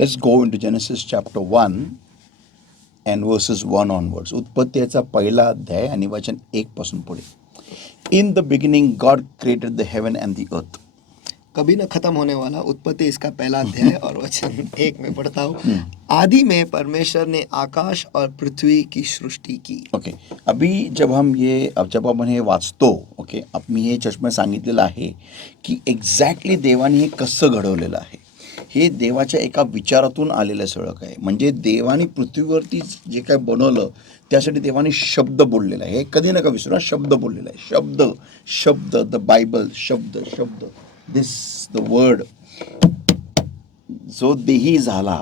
Let's go into Genesis chapter 1 and verses 1 onwards. उत्पत्तीचा पहिला अध्याय आणि वचन 1 पासून पुढे. In the beginning God created the heaven and the earth. कभी न खत्म होने वाला उत्पत्ति इसका पहला अध्याय और वचन 1 में पढ़ता हूँ. आदि में परमेश्वर ने आकाश और पृथ्वी की सृष्टि की. ओके अभी जब आपण हे वाचतो ओके मी हे चष्मे सांगितलेलं आहे की एक्झॅक्टली देवाने हे कसं घडवलेलं आहे. हे देवाच्या एका विचारातून आलेलं सगळं काय म्हणजे देवाने पृथ्वीवरती जे काय बनवलं त्यासाठी देवाने शब्द बोललेला आहे. हे कधी नका विसरू, शब्द बोललेला आहे. शब्द शब्द द बायबल शब्द शब्द दिस द वर्ड जो देही झाला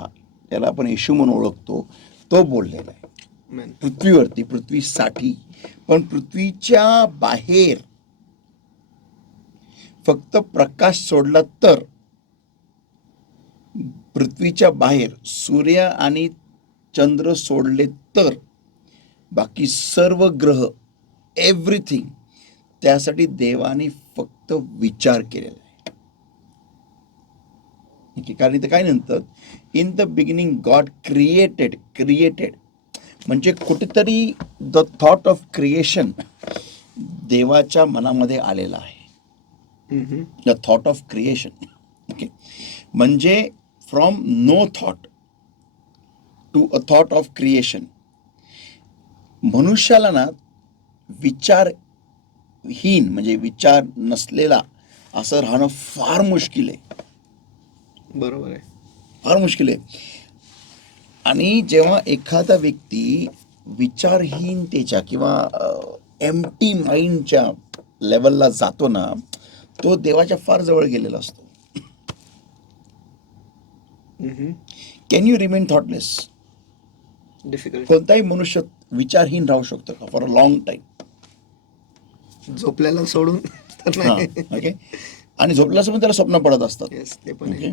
त्याला आपण येशू म्हणून ओळखतो तो बोललेला आहे Amen. पृथ्वीवरती पृथ्वीसाठी. पण पृथ्वीच्या बाहेर फक्त प्रकाश सोडला तर पृथ्वीच्या बाहेर सूर्य आणि चंद्र सोडले तर बाकी सर्व ग्रह एव्हरीथिंग त्यासाठी देवाने फक्त विचार केलेला आहे. कारण इथं काय नंतर in the beginning God created म्हणजे कुठेतरी द थॉट ऑफ क्रिएशन देवाच्या मनामध्ये आलेला आहे. The thought of creation okay म्हणजे from no thought to a thought of creation. मनुष्याला ना विचारहीन म्हणजे विचार नसलेला असं राहणं फार मुश्किल आहे. बरोबर आहे, फार मुश्किल आहे. आणि जेव्हा एखादा व्यक्ती विचारहीनतेच्या किंवा एम्प्टी माइंडच्या लेवलला जातो ना तो देवाच्या फार जवळ गेलेला असतो. Can you remain thoughtless? Difficult. कोणताही मनुष्य विचारहीन राहू शकतो का फॉर अ लॉंग टाइम? झोपल्याला सोडून तर नाही. ओके आणि झोपल्यासमोर त्याला स्वप्न पडत असतात. Yes, ते पण आहे.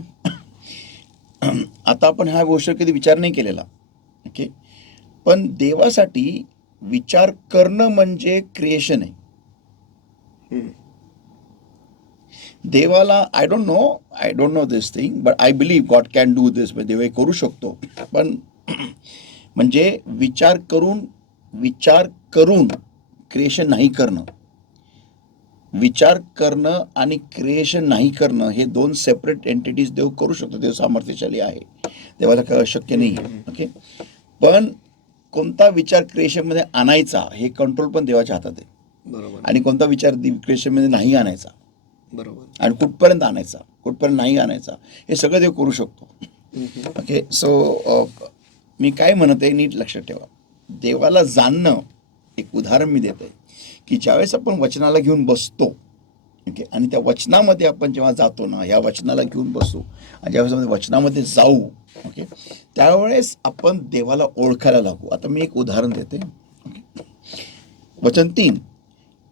ओके आता आपण ह्या गोष्ट कधी विचार नाही केलेला ओके पण देवासाठी विचार करणं म्हणजे क्रिएशन आहे. देवाला I don't know this thing but I believe God can do this. देव हे करू शकतो पण म्हणजे विचार करून क्रिएशन नाही करणं. विचार करणं आणि क्रिएशन नाही करणं हे दोन सेपरेट एंटिटीज देव करू शकतो. देव सामर्थ्यशाली आहे, देवाला शक्य नाही आहे. ओके पण कोणता विचार क्रिएशनमध्ये आणायचा हे कंट्रोल पण देवाच्या हातात आहे. बरोबर आणि कोणता विचार क्रिएशनमध्ये नाही आणायचा बरोबर. आणि कुठपर्यंत आणायचा कुठपर्यंत नाही आणायचा हे सगळं देव करू शकतो. ओके सो मी काय म्हणत आहे नीट लक्षात ठेवा. देवाला जाणणं एक उदाहरण मी देत आहे की ज्यावेळेस आपण वचनाला घेऊन बसतो ओके आणि त्या वचनामध्ये आपण जेव्हा जातो ना या वचनाला घेऊन बसू आणि ज्यावेळेस आपण वचनामध्ये जाऊ ओके त्यावेळेस आपण देवाला ओळखायला लागू. आता मी एक उदाहरण देते. वचन 3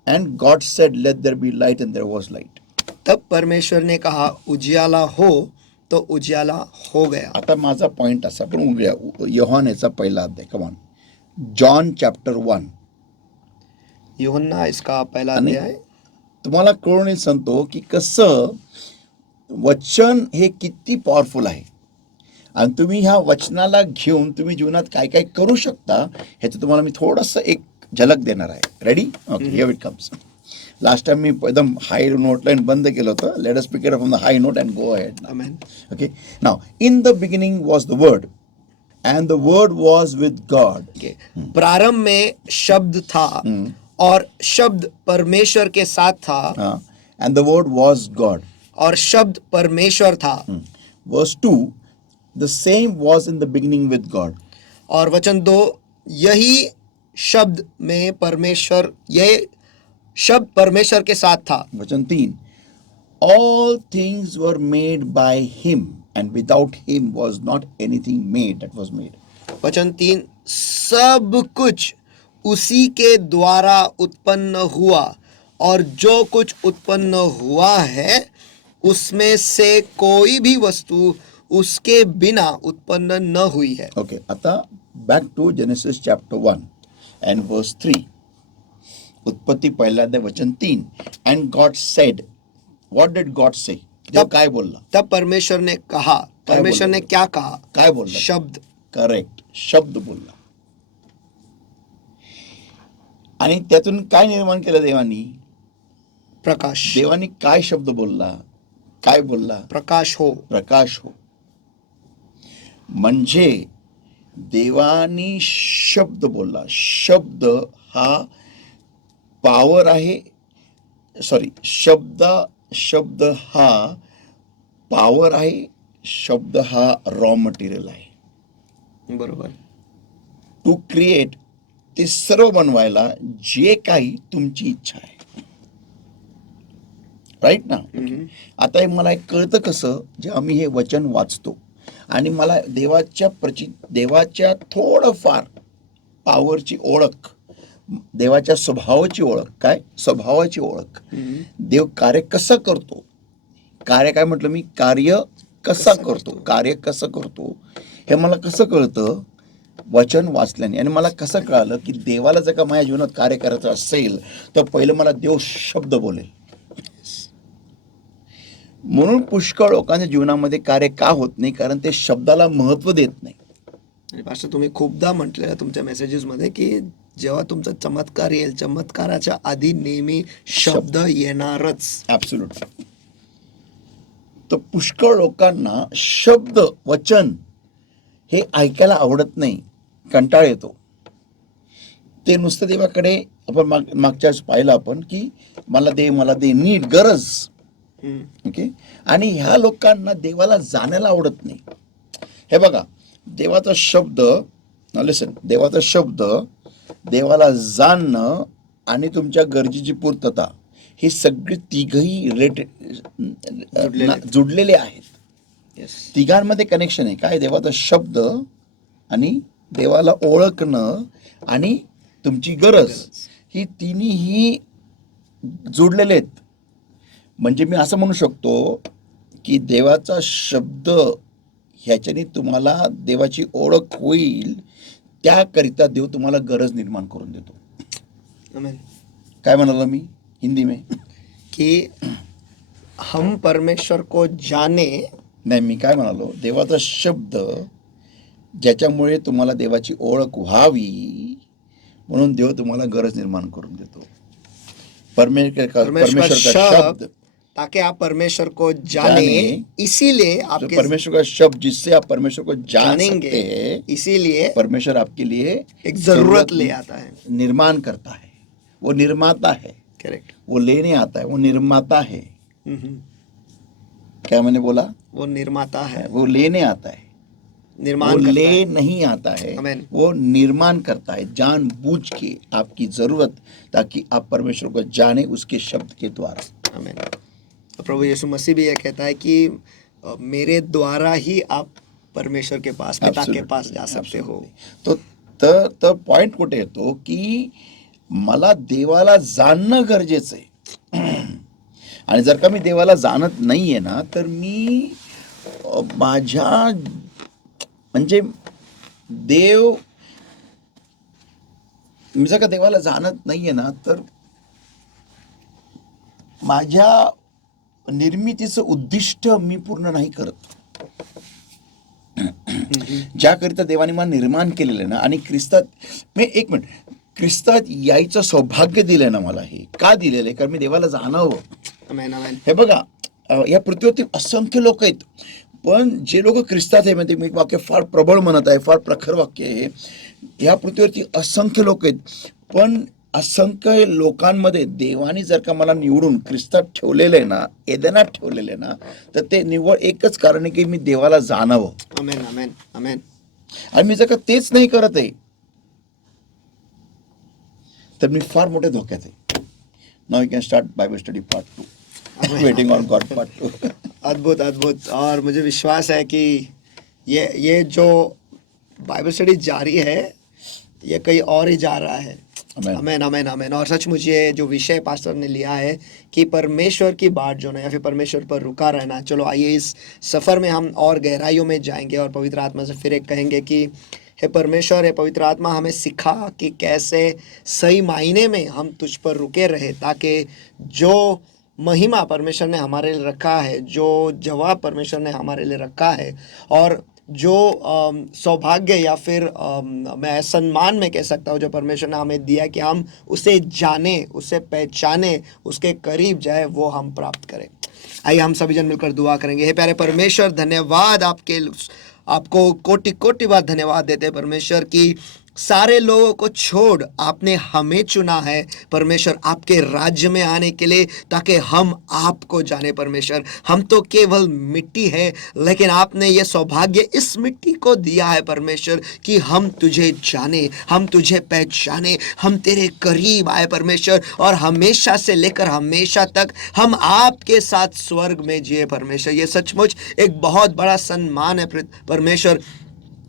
and God said let there be light and there was light. तब परमेश्वर ने कहा उजियाला हो तो उजियाला हो गया. आता माझा पॉइंट असा पण उघड्या योहानेचा पहिला अध्याय कमॉन जॉन चॅप्टर 1 यूहन्ना इसका पहला आणि अध्याय. तुम्हाला कळून सांगतो की कसं वचन हे किती पॉवरफुल आहे आणि तुम्ही ह्या वचनाला घेऊन तुम्ही जीवनात काय काय करू शकता ह्याचं तुम्हाला मी थोडंसं एक झलक देणार आहे. Ready? Okay here it comes. Last time मी एकदम हाय नोट लाईन बंद केलं होतं. Let us pick it up from the high note and go ahead. Amen. Okay now in the beginning was the word and the word was with God. Okay. प्रारंभ में शब्द था और शब्द परमेश्वर के साथ था And the word was God. और शब्द परमेश्वर था. Verse 2 the same was in the beginning with God. और वचन 2 यही शब्द में परमेश्वर ये शब्द परमेश्वर के साथ था. वचन 3 all things were made by him and without him was not anything made that was made. वचन 3 सब कुछ उसी के द्वारा उत्पन्न हुआ और जो कुछ उत्पन्न हुआ है उसमें से कोई भी वस्तु उसके बिना उत्पन्न न हुई है. Okay आता back to Genesis chapter 1 and verse 3. उत्पत्ती पहिला अध्याय वचन 3 and God said. What did God say? देव काय बोलला? तब परमेश्वर ने कहा परमेश्वर ने क्या कहा? काय बोलला? शब्द. करेक्ट, शब्द बोलला. आणि त्यातून काय निर्माण केलं देवानी? प्रकाश. देवानी काय शब्द बोलला? काय बोलला? प्रकाश हो. प्रकाश हो. म्हणजे देवानी शब्द बोलला. शब्द हा पॉवर आहे. सॉरी, शब्द हा पॉवर आहे. शब्द हा रॉ मटेरियल आहे. बरोबर. टू क्रिएट, ते सर्व बनवायला जे काही तुमची इच्छा आहे. राईट ना? आता हे मला एक कळतं कसं, जेव्हा मी हे वचन वाचतो आणि मला देवाच्या थोडंफार पॉवरची ओळख, देवाच्या स्वभावाची ओळख, काय स्वभावाची ओळख, देव कार्य कसं करतो, कार्य काय म्हटलं मी, कार्य कसं करतो हे मला कसं कळतं? वचन वाचल्याने. आणि मला कसं कळालं की देवाला जर का माझ्या जीवनात कार्य करायचं असेल तर पहिलं मला देव शब्द बोलेल. म्हणून पुष्कळ लोकांच्या जीवनामध्ये कार्य का होत नाही? कारण ते शब्दाला महत्व देत नाही. आणि पास्टर, तुम्ही खूपदा म्हटलेलं तुमच्या मेसेजेसमध्ये की जेव्हा तुमचा चमत्कार येईल, चमत्काराच्या आधी नेहमी शब्द येणारच. ॲब्सोल्युटली. तर पुष्कळ लोकांना शब्द, वचन हे ऐकायला आवडत नाही, कंटाळ येतो. ते नुसतं देवाकडे, आपण मागच्या वेळेस पाहिलं आपण की मला दे, नीड, गरज. ओके. आणि ह्या लोकांना देवाला जाण्याला आवडत नाही. हे बघा, देवाचा शब्द, लिसन, देवाचा शब्द, देवाला जाणणं आणि तुमच्या गरजेची पूर्तता, हे सगळे तिघही जुडलेले आहेत. तिघांमध्ये कनेक्शन आहे. काय? देवाचा शब्द आणि देवाला ओळखणं आणि तुमची गरज, ही तिन्ही जुडलेले आहेत. म्हणजे मी असं म्हणू शकतो की देवाचा शब्द ह्याच्याने तुम्हाला देवाची ओळख होईल, त्याकरिता देव तुम्हाला गरज निर्माण करून देतो. आमेन. काय म्हणालो मी हिंदी में? कि हम परमेश्वर को जाने. नाही, मी काय म्हणालो, देवाचा शब्द ज्याच्यामुळे तुम्हाला देवाची ओळख व्हावी म्हणून देव तुम्हाला गरज निर्माण करून देतो. परमेश्वर का शब्द, ताकि आप परमेश्वर को जाने, इसीलिए आपके परमेश्वर का शब्द जिससे आप परमेश्वर को जानेंगे, सकते हैं, इसीलिए परमेश्वर आपके लिए एक जरूरत ले आता है. निर्माण करता है. वो निर्माता है. करेक्ट. वो लेने आता है. वो निर्माता है. क्या मैंने बोला? वो निर्माता है. वो लेने आता है, निर्माण वो करता ले है. नहीं आता है. आमेन. वो निर्माण करता है जानबूझ के आपकी जरूरत, ताकि आप परमेश्वर को जाने उसके शब्द के द्वारा. आमेन. प्रभु यीशु मसीह भी यह कहता है कि मेरे द्वारा ही आप परमेश्वर के पास, पिता के पास जा सकते हो. तो पॉइंट कुठे येतो की मला देवाला जाणणं गरजेचं आहे. आणि जर का मी देवाला जाणत नाहीये ना, तर मी माझ्या, म्हणजे देव, मी जर का देवाला जाणत नाहीये ना, तर माझ्या निर्मितीचं उद्दिष्ट मी पूर्ण नाही करत. ज्याकरिता देवाने मला निर्माण केलेलं आहे ना, आणि ख्रिस्तात, मी एक मिनिट, ख्रिस्तात यायचं सौभाग्य दिलंय ना मला. हे का दिलेलं आहे? कारण मी देवाला जाणावं. आमेन. आमेन. हे बघा, या पृथ्वीवरती असंख्य लोक आहेत, पण जे लोक ख्रिस्तात आहे, म्हणजे मी वाक्य फार प्रबळ म्हणत आहे, फार प्रखर वाक्य आहे. या पृथ्वीवरती असंख्य लोक आहेत, पण असंख्य लोकांमध्ये देवाने जर का मला निवडून ख्रिस्तात ठेवलेलं आहे ना, एदेनात ठेवलेलं आहे ना, तर ते निव्वळ एकच कारण आहे की मी देवाला जाणावं. आमेन. आमेन. आमेन. आणि मी जर का तेच नाही करत आहे तर मी फार मोठ्या धोक्यात आहे. Now you can start Bible study part 2, waiting on God part 2. अद्भुत, अद्भुत. और मुझे विश्वास है कि ये जो बाइबल स्टडी जारी है, ये कहीं और ही जा रहा है. आमेन. आमेन. आमेन. और सचमुच ये जो विषय पास्टर ने लिया है कि परमेश्वर की बाट जो ना, या फिर परमेश्वर पर रुका रहना. चलो आइए इस सफ़र में हम और गहराइयों में जाएंगे और पवित्र आत्मा से फिर एक कहेंगे कि हे परमेश्वर, हे पवित्र आत्मा, हमें सिखा कि कैसे सही मायने में हम तुझ पर रुके रहे, ताकि जो महिमा परमेश्वर ने हमारे लिए रखा है, जो जवाब परमेश्वर ने हमारे लिए रखा है, और जो सौभाग्य या फिर मैं सम्मान में कह सकता हूँ जो परमेश्वर ने हमें दिया कि हम उसे जाने, उसे पहचाने, उसके करीब जाए, वो हम प्राप्त करें। आइए हम सभी जन मिलकर दुआ करेंगे। हे प्यारे परमेश्वर, धन्यवाद आपको कोटि कोटि बार धन्यवाद देते हैं परमेश्वर की सारे लोगों को छोड़ आपने हमें चुना है परमेश्वर, आपके राज्य में आने के लिए, ताकि हम आपको जाने परमेश्वर। हम तो केवल मिट्टी है, लेकिन आपने ये सौभाग्य इस मिट्टी को दिया है परमेश्वर कि हम तुझे जाने, हम तुझे पहचाने, हम तेरे करीब आए परमेश्वर, और हमेशा से लेकर हमेशा तक हम आपके साथ स्वर्ग में जिए परमेश्वर। ये सचमुच एक बहुत बड़ा सम्मान है परमेश्वर।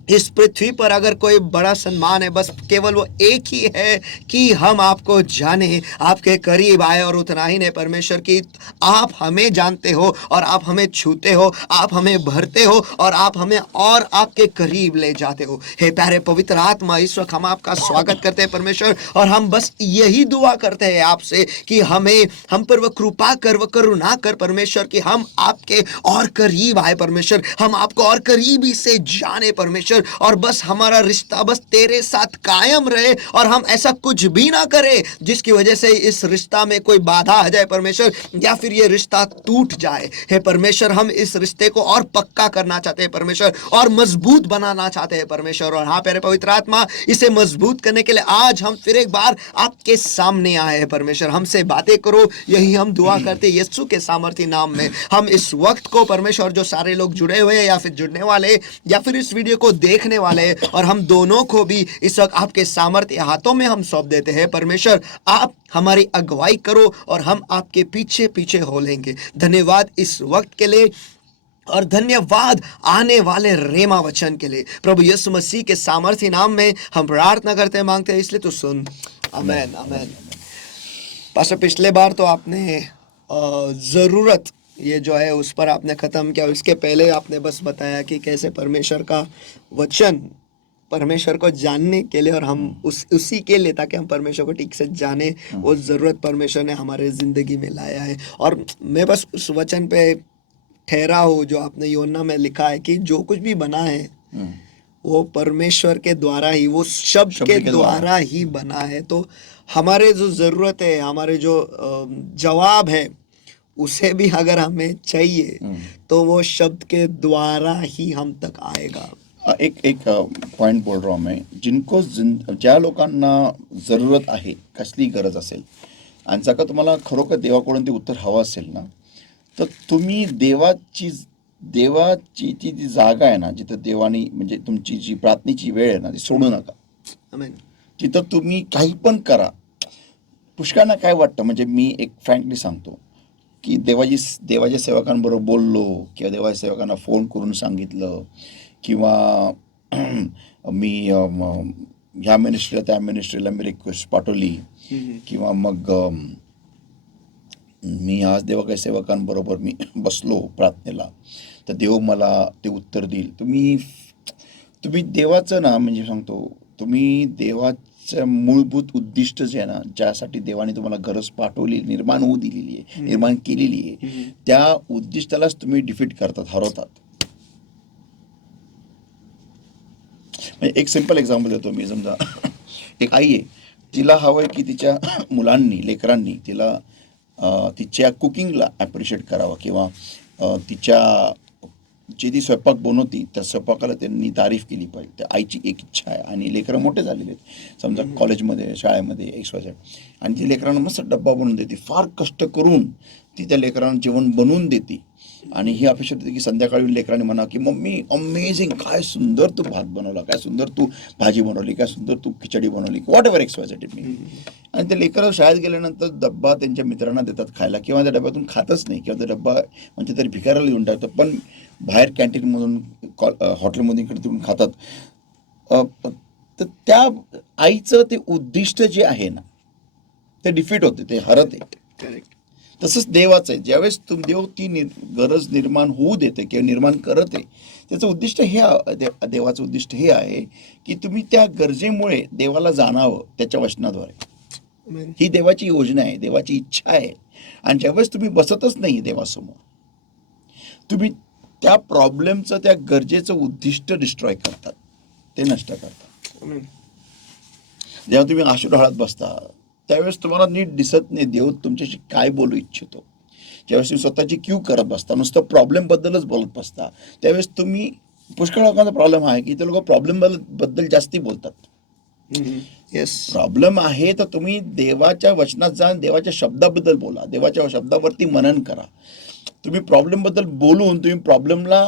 इस पृथ्वी पर अगर कोई बड़ा सम्मान है, बस केवल वो एक ही है कि हम आपको जाने, आपके करीब आए, और उतना ही नहीं परमेश्वर कि आप हमें जानते हो और आप हमें छूते हो, आप हमें भरते हो और आप हमें और आपके करीब ले जाते हो। हे प्यारे पवित्र आत्मा, इस वक्त हम आपका स्वागत करते हैं परमेश्वर, और हम बस यही दुआ करते हैं आपसे कि हम पर वो कृपा कर, वो करुणा कर परमेश्वर, कि हम आपके और करीब आए परमेश्वर, हम आपको और करीबी से जाने परमेश्वर, और बस हमारा रिश्ता बस तेरे साथ कायम रहे, और हम ऐसा कुछ भी ना करें जिसकी वजह से इस रिश्ता में कोई बाधा आ जाए परमेश्वर, या फिर ये रिश्ता टूट जाए। हे परमेश्वर, हम इस रिश्ते को और पक्का करना चाहते हैं परमेश्वर, और मजबूत बनाना चाहते हैं परमेश्वर। और हाँ प्यारे पवित्र आत्मा, इसे मजबूत करने के लिए आज हम फिर एक बार आपके सामने आए हैं परमेश्वर। हमसे बातें करो, यही हम दुआ करते हैं यीशु के सामर्थी नाम में। हम इस वक्त को परमेश्वर, जो सारे लोग जुड़े हुए हैं या फिर जुड़ने वाले या फिर इस वीडियो को देखने वाले, और हम दोनों को भी इस वक्त आपके सामर्थ्य हाथों में हम सौंप देते हैं परमेश्वर। आप हमारी अगुवाई करो और हम आपके पीछे पीछे हो लेंगे। धन्यवाद इस वक्त के लिए, और धन्यवाद आने वाले रेमा वचन के लिए। प्रभु यीशु मसीह के सामर्थ्य नाम में हम प्रार्थना करते हैं, मांगते हैं, इसलिए तो सुन। आमेन आमेन। पास्टर, पिछले बार तो आपने ज़रूरत ये जो है उस पर आपने ख़त्म किया। इसके पहले आपने बस बताया कि कैसे परमेश्वर का वचन परमेश्वर को जानने के लिए, और हम उसी के लिए, ताकि हम परमेश्वर को ठीक से जाने, वो ज़रूरत परमेश्वर ने हमारे ज़िंदगी में लाया है। और मैं बस उस वचन पे ठहरा हूँ जो आपने यूहन्ना में लिखा है कि जो कुछ भी बना है वो परमेश्वर के द्वारा ही, वो शब्द के द्वारा ही बना है। तो हमारे जो ज़रूरत है, हमारे जो जवाब है, उसे भी अगर हमें चाहिए तो वो शब्द के द्वारा ही हम तक आएगा। एक पॉईंट बोल रहा मैं, जिनको ज्या लोकांना जरूरत आहे, कसली गरज असेल, आणि जर का तुम्हाला खरोखर देवाकडून ते उत्तर हवं असेल ना, तर तुम्ही देवाची ती जी जागा आहे ना, जिथं देवानी म्हणजे तुमची जी प्रार्थनेची वेळ आहे ना, ती सोडू नका. आमेन. तिथं तुम्ही काही पण करा. पुष्कळांना काय वाटतं, म्हणजे मी एक फ्रँकली सांगतो की देवाच्या सेवकांबरोबर बोललो, किंवा देवाच्या सेवकांना फोन करून सांगितलं, किंवा मी ह्या मिनिस्ट्रीला त्या मिनिस्ट्रीला मी रिक्वेस्ट पाठवली, किंवा मग मी आज देवाच्या सेवकांबरोबर मी बसलो प्रार्थनेला, तर देव मला ते उत्तर देईल. तुम्ही देवाचं ना, म्हणजे सांगतो, तुम्ही देवाचं मूलभूत उद्दिष्ट जे आहे ना, ज्यासाठी देवाने तुम्हाला गरज पाठवली, निर्माण होऊ दिलेली आहे, निर्माण केलेली आहे, त्या उद्दिष्टालाच तुम्ही डिफीट करतात, हरवतात. एक सिंपल एक्झाम्पल देतो मी. समजा एक आई आहे, तिला हवं आहे की तिच्या मुलांनी, लेकरांनी तिला तिच्या कुकिंगला ॲप्रिशिएट करावं, किंवा तिच्या जे ती स्वयंपाक बनवती त्या स्वयंपाकाला त्यांनी तारीफ केली पाहिजे. त्या आईची एक इच्छा आहे. आणि लेकरं मोठे झालेले आहेत, समजा कॉलेजमध्ये, शाळेमध्ये, XYZ, आणि ती लेकरांना मस्त डब्बा बनवून देते, फार कष्ट करून ती त्या लेकरांना जेवण बनवून देते, आणि ही अपेक्षा होती की संध्याकाळी लेकरांनी म्हणा की मम्मी अमेझिंग, काय सुंदर तू भात बनवला, काय सुंदर तू भाजी बनवली, काय सुंदर तू खिचडी बनवली, वॉट एव्हर XYZ इट मीन. आणि ते लेकरं शाळेत गेल्यानंतर डब्बा त्यांच्या मित्रांना देतात खायला, किंवा त्या डब्यातून खातच नाही, किंवा त्या डब्बा म्हणजे तरी भिकाऱ्याला येऊन टाकतात, पण बाहेर कॅन्टीनमधून हॉटेलमधून इकडे तिकडून खातात. तर त्या आईचं ते उद्दिष्ट जे आहे ना, ते डिफीट होते, ते हरते. करेक्ट. तसंच देवाचं आहे. ज्यावेळेस देव ती गरज निर्माण होऊ देते किंवा निर्माण करते, त्याचं उद्दिष्ट हे, देवाचं उद्दिष्ट हे आहे की तुम्ही त्या गरजेमुळे देवाला जाणावं त्याच्या वचनाद्वारे. Amen. ही देवाची योजना आहे, देवाची इच्छा आहे. आणि ज्यावेळेस तुम्ही बसतच नाही देवासमोर, तुम्ही त्या प्रॉब्लेमचं, त्या गरजेचं उद्दिष्ट डिस्ट्रॉय करतात, ते नष्ट करतात. Amen. जेव्हा तुम्ही आशुढाळात बसता त्यावेळेस तुम्हाला नीट दिसत नाही देव तुमच्याशी काय बोलू इच्छितो. ज्यावेळेस तुम्ही स्वतःची क्यू करत बसता, नुसतं प्रॉब्लेमबद्दलच बोलत बसता, त्यावेळेस तुम्ही, पुष्कळ लोकांचा प्रॉब्लेम आहे की ते लोक प्रॉब्लेम बद्दल जास्ती बोलतात. Yes. प्रॉब्लेम आहे तर तुम्ही देवाच्या वचनात जा, देवाच्या शब्दाबद्दल बोला, देवाच्या शब्दावरती मनन करा. तुम्ही प्रॉब्लेमबद्दल बोलून तुम्ही प्रॉब्लेमला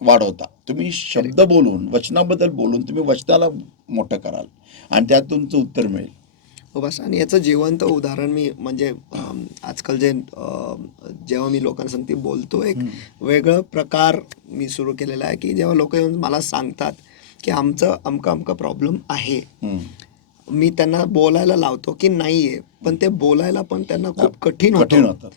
वाढवता. तुम्ही शब्द बोलून, वचनाबद्दल बोलून तुम्ही वचनाला मोठं कराल आणि त्यात तुमचं उत्तर मिळेल. हो बस. आणि याचं जिवंत उदाहरण मी म्हणजे आजकाल जे जेव्हा मी लोकांसंगती बोलतो, एक वेगळं प्रकार मी सुरू केलेला आहे की जेव्हा लोक येऊन मला सांगतात की आमचं अमका प्रॉब्लेम आहे, मी त्यांना बोलायला लावतो की नाही आहे, पण ते बोलायला पण त्यांना खूप कठीण होतं.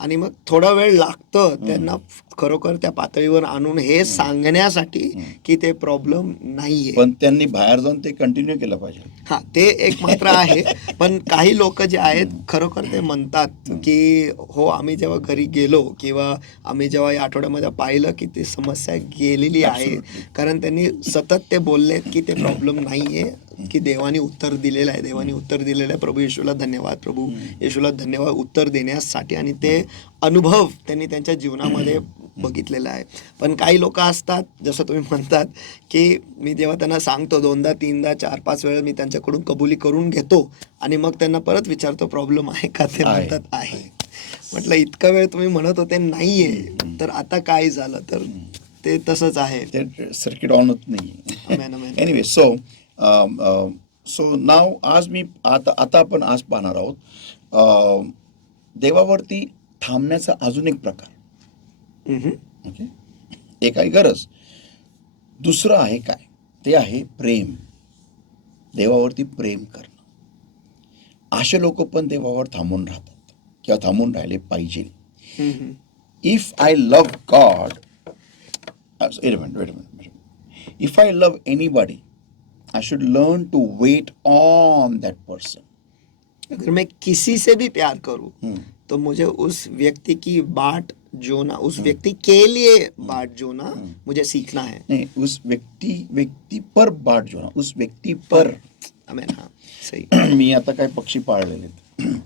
आणि मग थोडा वेळ लागतं त्यांना खरोखर त्या पातळीवर आणून हे सांगण्यासाठी की ते प्रॉब्लेम नाहीये. पण त्यांनी बाहेर जाऊन ते कंटिन्यू केलं पाहिजे. हा, ते एक मात्र आहे. पण काही लोक जे आहेत खरोखर ते म्हणतात की हो, आम्ही जेव्हा घरी गेलो किंवा आम्ही जेव्हा या आठवड्यामध्ये पाहिलं की ती समस्या गेलेली आहे, कारण त्यांनी सतत ते बोललेत की ते प्रॉब्लेम नाहीये, की देवाने उत्तर दिलेलं आहे, देवाने उत्तर दिलेलं आहे. प्रभू येशूला धन्यवाद, प्रभू येशूला धन्यवाद उत्तर देण्यासाठी. आणि ते अनुभव त्यांनी त्यांच्या जीवनामध्ये बघितलेला आहे. पण काही लोक असतात, जसं तुम्ही म्हणतात की मी जेव्हा त्यांना सांगतो 2दा 3दा 4-5 वेळा मी त्यांच्याकडून कबुली करून घेतो आणि मग त्यांना परत विचारतो प्रॉब्लेम आहे का, ते म्हणतात आहे. म्हटलं इतका वेळ तुम्ही म्हणत होते नाहीये, तर आता काय झालं? तर ते तसंच आहे, ते सर्किट ऑन होत नाही. Amen, amen. एनिवे, सो नाव आज मी आता आपण आज पाहणार आहोत देवावरती थांबण्याचा अजून एक प्रकार. ओके, एक आहे गरज, दुसरं आहे काय, ते आहे प्रेम. देवावरती प्रेम करणं. असे लोक पण देवावर थांबून राहतात किंवा थांबून राहिले पाहिजे. If I love God, wait a minute. If I love anybody, I should learn to wait on that person. अगर मैं किसी से भी प्यार करूं तो मुझे उस व्यक्ति की बाट जोना, उस व्यक्ति के लिए बाट जोना मुझे सीखना है. नहीं, उस व्यक्ती पर बाट जो ना, उस व्यक्ती पर. आमेन. हाँ, सही. मी आता काय पक्षी पाळलेले आहेत.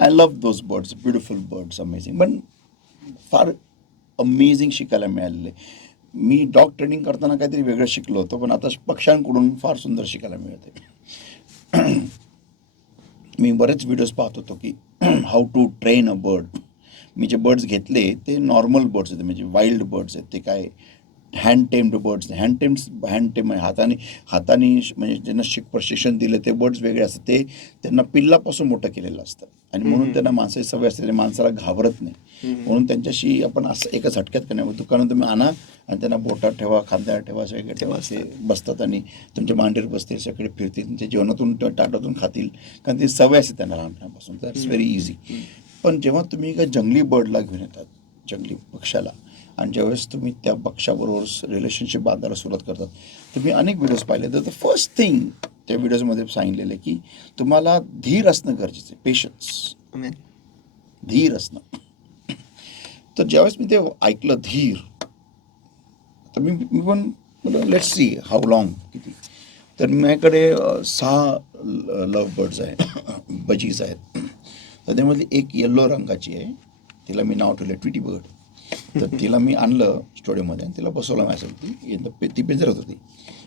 I love those birds, beautiful birds, amazing. पण फार अमेझिंग शिकायला मिळालेले. मी डॉग ट्रेनिंग करताना काहीतरी वेगळं शिकलो होतो, पण आता पक्ष्यांकडून फार सुंदर शिकायला मिळते. मी बरेच व्हिडिओज पाहत होतो की how to train a bird. मी जे बर्ड्स घेतले ते नॉर्मल बर्ड्स आहेत, म्हणजे वाईल्ड बर्ड्स आहेत. ते काय हँड टेम्ड बर्ड्स, हँड टेम हाताने म्हणजे ज्यांना प्रशिक्षण दिलं ते बर्ड्स वेगळे असतात. ते त्यांना पिल्लापासून मोठं केलेलं असतं आणि म्हणून त्यांना माणसाची सवय असते, माणसाला घाबरत नाही. म्हणून त्यांच्याशी आपण असं एकच झटक्यात करण्यावर दुकानात तुम्ही आणा आणि त्यांना बोटात ठेवा, खांद्यावर ठेवा, सगळे ठेवा, ते बसतात आणि तुमच्या मांडीवर बसतील, सगळे फिरतील, तुमच्या जेवणातून ताटातून खातील, कारण ती सवय असते त्यांना लहानपणापासून. That's very easy. पण जेव्हा तुम्ही एका जंगली बर्डला घेऊन येतात, जंगली पक्ष्याला, आणि ज्यावेळेस तुम्ही त्या पक्षाबरोबर रिलेशनशिप बांधायला सुरुवात करतात, तुम्ही अनेक व्हिडिओज पाहिले तर फर्स्ट थिंग त्या व्हिडिओजमध्ये सांगितलेलं आहे की तुम्हाला धीर असणं गरजेचं आहे, पेशन्स, धीर असणं. तर ज्यावेळेस मी ते ऐकलं धीर, तर मी पण लेट्स सी हाऊ लॉंग, किती. तर माझ्याकडे 6 लव्ह बर्ड्स आहेत, बजीज आहेत. तर त्यामधली एक येल्लो रंगाची आहे, तिला मी नाव ठेवलं ट्विटी बर्ड. तर तिला मी आणलं स्टुडिओमध्ये आणि तिला बसवलं माझ्यासोबत. ती पिंजरत होती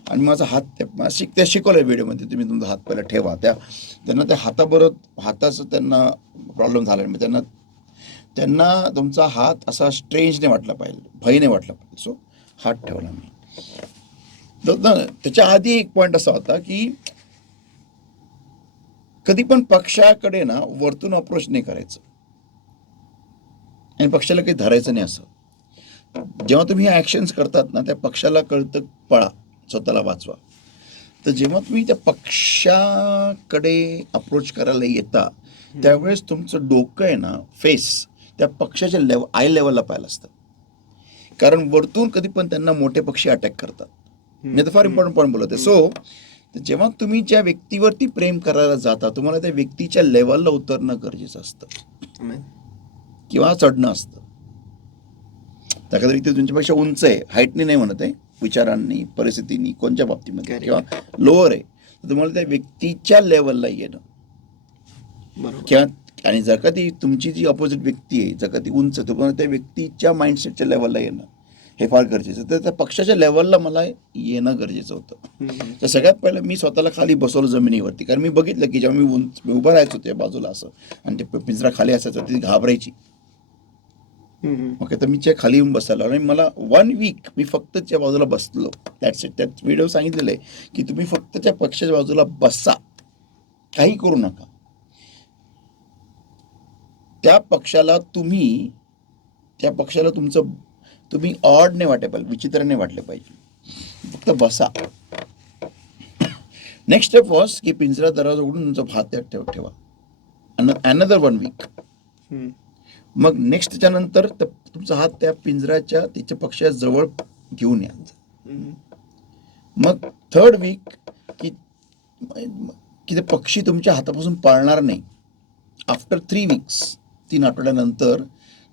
आणि माझा हात त्या शिकवलं व्हिडिओमध्ये, तुम्ही तुमचा हात पहिला ठेवा. त्यांना त्या हाताचं त्यांना प्रॉब्लेम झाला, मग त्यांना तुमचा हात असा स्ट्रेंज नाही वाटला पाहिजे, भय नाही वाटला पाहिजे. सो हात ठेवला मी. त्याच्या आधी एक पॉईंट असा होता की कधी पण पक्षाकडे ना वरतून अप्रोच नाही करायचं आणि पक्षाला काही धरायचं नाही. असं जेव्हा तुम्ही ह्या ॲक्शन्स करतात ना, त्या पक्षाला कळतं पळा, स्वतःला वाचवा. तर जेव्हा तुम्ही त्या पक्षाकडे अप्रोच करायला येता त्यावेळेस तुमचं डोकं आहे ना, फेस त्या पक्षाच्या आय लेवलला पाहिलं असतं, कारण वरतून कधी पण त्यांना मोठे पक्षी अटॅक करतात. मी तर फार इम्पॉर्टंट पॉईंट बोलत आहे. सो तर जेव्हा तुम्ही ज्या व्यक्तीवरती प्रेम करायला जाता तुम्हाला त्या व्यक्तीच्या लेवलला उतरणं गरजेचं असतं Amen. किंवा चढणं असतं. त्या एखादा व्यक्ती तुमच्यापेक्षा उंच आहे, हाईटने नाही म्हणत आहे, विचारांनी, परिस्थितीनी, कोणत्या बाबतीमध्ये Correct. किंवा लोअर आहे, तर तुम्हाला त्या व्यक्तीच्या लेवलला येणं बरोबर. किंवा आणि जर का ती तुमची जी अपोजिट व्यक्ती आहे, जर का ती उंच आहे, तर तुम्हाला त्या व्यक्तीच्या माइंडसेटच्या लेवलला येणं हे फार गरजेचं. तर त्या पक्षाच्या लेवलला मला येणं गरजेचं होतं. हम्म. तर सगळ्यात पहिलं मी स्वतःला खाली बसवलं जमिनीवरती, कारण मी बघितलं की जेव्हा मी उभं राहायचो त्या बाजूला असं आणि ते पिंजरा खाली असायचं ती घाबरायची. हम्म. ओके, तर मी त्या खाली येऊन बसायला आणि मला 1 वीक मी फक्त त्या बाजूला बसलो. That's it. त्यात व्हिडिओ सांगितलेलं आहे की तुम्ही फक्त त्या पक्षाच्या बाजूला बसा, काही करू नका. त्या पक्षाला तुम्ही ऑड नाही वाटले पाहिजे, विचित्र नाही वाटले पाहिजे, फक्त बसा. नेक्स्ट स्टेप वॉज की पिंजरा दरवाजा उघडून तुमचा हात त्यात ठेवा. Another 1 week. हम्म. मग नेक्स्ट त्याच्यानंतर तुमचा हात त्या पिंजऱ्याच्या तिच्या पक्षाच्या जवळ घेऊन या. हम्म. मग 3rd वीक की ते पक्षी तुमच्या हातापासून पाळणार नाही. आफ्टर 3 वीक्स, 3 आठवड्यानंतर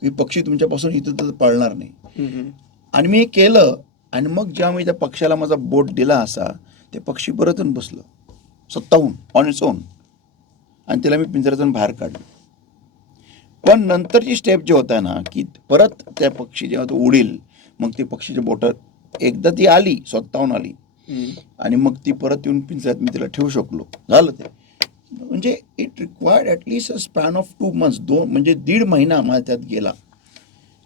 की पक्षी तुमच्यापासून इथं तर पाळणार नाही. हम्म. आणि मी हे केलं आणि मग जेव्हा मी त्या पक्षाला माझा बोट दिला असा, ते पक्षी परत येऊन बसलं स्वतःहून ऑन इट्स ओन आणि त्याला मी पिंजऱ्यातून बाहेर काढलं. पण नंतरची स्टेप जे होता ना की परत त्या पक्षी जेव्हा तो उडेल, मग ती पक्षीच्या बोटात एकदा ती आली, स्वतःहून आली हम्म. आणि मग ती परत येऊन पिंजऱ्यात मी तिला ठेवू शकलो. झालं ते. म्हणजे it required at least a span of 2 months, 2 म्हणजे 1.5 महिना माझ्या त्यात गेला.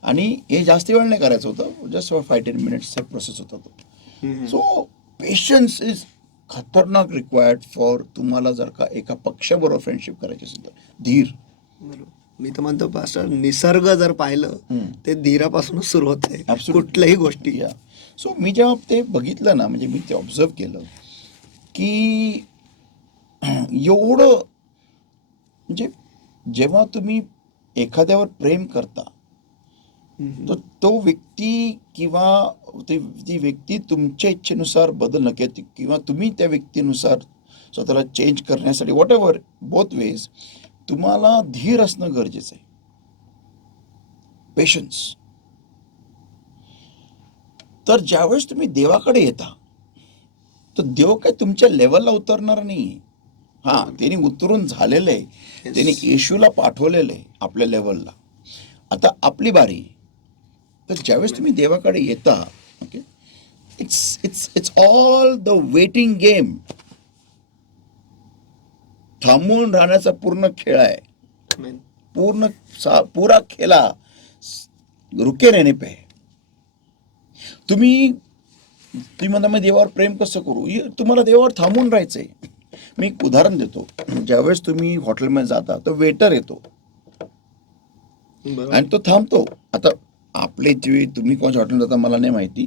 आणि हे जास्त वेळ नाही करायचं होतं, जस्ट 5-10 minutes चा प्रोसेस होता तो. हम्म. सो पेशन्स इज खतरनाक रिक्वायर्ड फॉर तुम्हाला जर का एका पक्षाबरोबर फ्रेंडशिप करायची असेल तर. धीर. बरोबर. मी तर म्हणतो पास्टर, निसर्ग जर पाहिलं ते धीरापासूनच सुरू होते Absolutely. कुठल्याही गोष्टी. या सो मी जेव्हा ते बघितलं ना, म्हणजे मी ते ऑब्झर्व केलं की एवढं म्हणजे जेव्हा तुम्ही एखाद्यावर प्रेम करता हम्म. तर तो व्यक्ती किंवा ती व्यक्ती तुमच्या इच्छेनुसार बदलणं किंवा तुम्ही त्या व्यक्तीनुसार स्वतःला चेंज करण्यासाठी व्हॉट एव्हर बोथ वेज तुम्हाला धीर असणं गरजेचं आहे. पेशन्स. तर ज्यावेळेस तुम्ही देवाकडे येता तर देव काय तुमच्या लेवलला उतरणार नाही. हां, त्यांनी उतरून झालेलं आहे, Yes. त्यांनी येशूला पाठवलेलं आहे आपल्या लेवलला. आता आपली बारी. तर ज्यावेळेस तुम्ही देवाकडे येता, okay, it's all the waiting game. थांबून राहण्याचा पूर्ण खेळ आहे. Amen. पूरा खेळा रुके रहने पे. तुम्ही म्हणता मग देवावर प्रेम कसं करू? तुम्हाला देवावर थांबून राहायचंय. मी एक उदाहरण देतो. ज्यावेळेस तुम्ही हॉटेलमध्ये जाता तर वेटर येतो बरोबर. आणि तो थांबतो. आता आपले जे तुम्ही कोणत्या हॉटेल जाता मला नाही माहिती,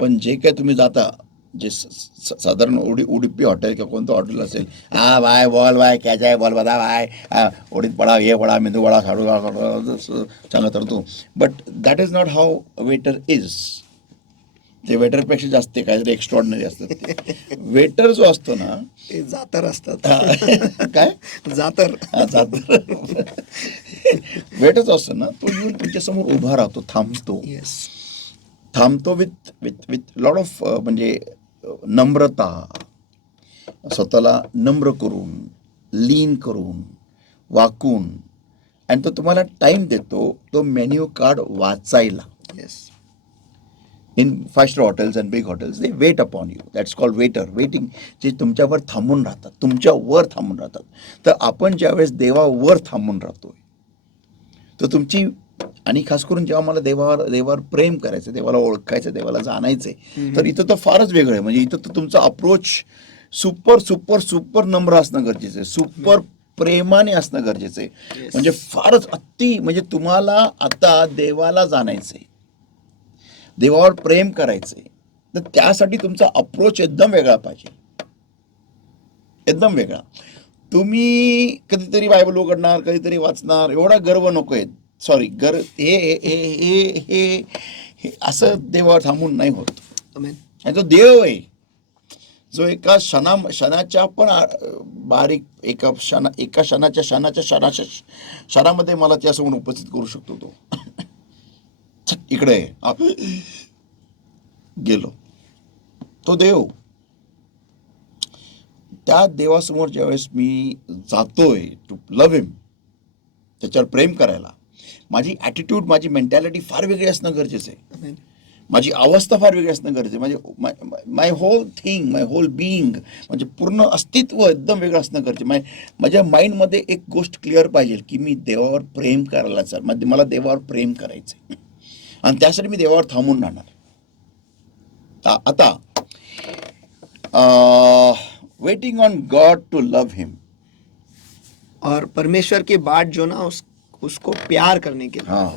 पण जे काय तुम्ही जाता जे साधारण उडुपी हॉटेल किंवा कोणतं हॉटेल असेल, हा बाय बोल बाय क्या जाय बोल बता बाय, उडीद वडा, हे वडा, मेंदू वडा, साडू वडा सांगत राहतो. But that is not how waiter is. ते वेटरपेक्षा जास्त काहीतरी एक्स्ट्रॉर्डिनरी असतात. वेटर जो असतो ना, ते जातर असतात. काय जातर. वेटच असतो ना, तो येऊन तुमच्यासमोर उभा राहतो, थांबतो विथ लॉट ऑफ म्हणजे नम्रता, स्वतःला नम्र करून, लीन करून, वाकून, आणि तो तुम्हाला टाइम देतो तो मेन्यू कार्ड वाचायला. Yes. In 5-star hotels and big hotels, they wait upon you. That's called waiter. Waiting. जे तुमच्यावर थांबून राहतात, तुमच्यावर थांबून राहतात. तर आपण ज्यावेळेस देवावर थांबून राहतोय तर तुमची, आणि खास करून जेव्हा मला देवावर प्रेम करायचं, देवाला ओळखायचं, देवाला जाणायचंय, तर इथं तर फारच वेगळं आहे. म्हणजे इथं तर तुमचा अप्रोच सुपर नम्र असणं गरजेचं आहे, सुपर प्रेमाने असणं गरजेचं आहे. म्हणजे फारच म्हणजे तुम्हाला आता देवाला जाणायचंय, देवावर प्रेम करायचंय, तर त्यासाठी तुमचा अप्रोच एकदम वेगळा पाहिजे, एकदम वेगळा. तुम्ही कधीतरी बायबल उघडणार, कधीतरी वाचणार, एवढा गर्व नको आहे. सॉरी, हे असं देवावर थांबून नाही होत. Amen. आणि तो देव आहे, जो एका क्षणाच्या पण बारीक एका क्षणामध्ये मला त्यासमोर उपस्थित करू शकतो तो. इकडे आहे. गेलो तो देव. त्या देवासमोर ज्यावेळेस मी जातोय टू लव्ह हिम, त्याच्यावर प्रेम करायला, माझी ॲटिट्यूड, माझी मेंटॅलिटी फार वेगळी असणं गरजेचं आहे. माझी अवस्था फार वेगळी असणं गरजेचं आहे. म्हणजे माय होल थिंग, माय होल बिईंग, म्हणजे पूर्ण अस्तित्व एकदम वेगळं असणं गरजेचं. माझ्या माइंडमध्ये एक गोष्ट क्लिअर पाहिजे की मी देवावर प्रेम करायला म्हणजे मला देवावर प्रेम करायचं आहे आणि त्यासाठी मी देवावर थांबून राहणार. आता वेटिंग ऑन गॉड टू लव हिम. और परमेश्वर की बाट जो ना उसको प्यार करने के लिए. हाँ,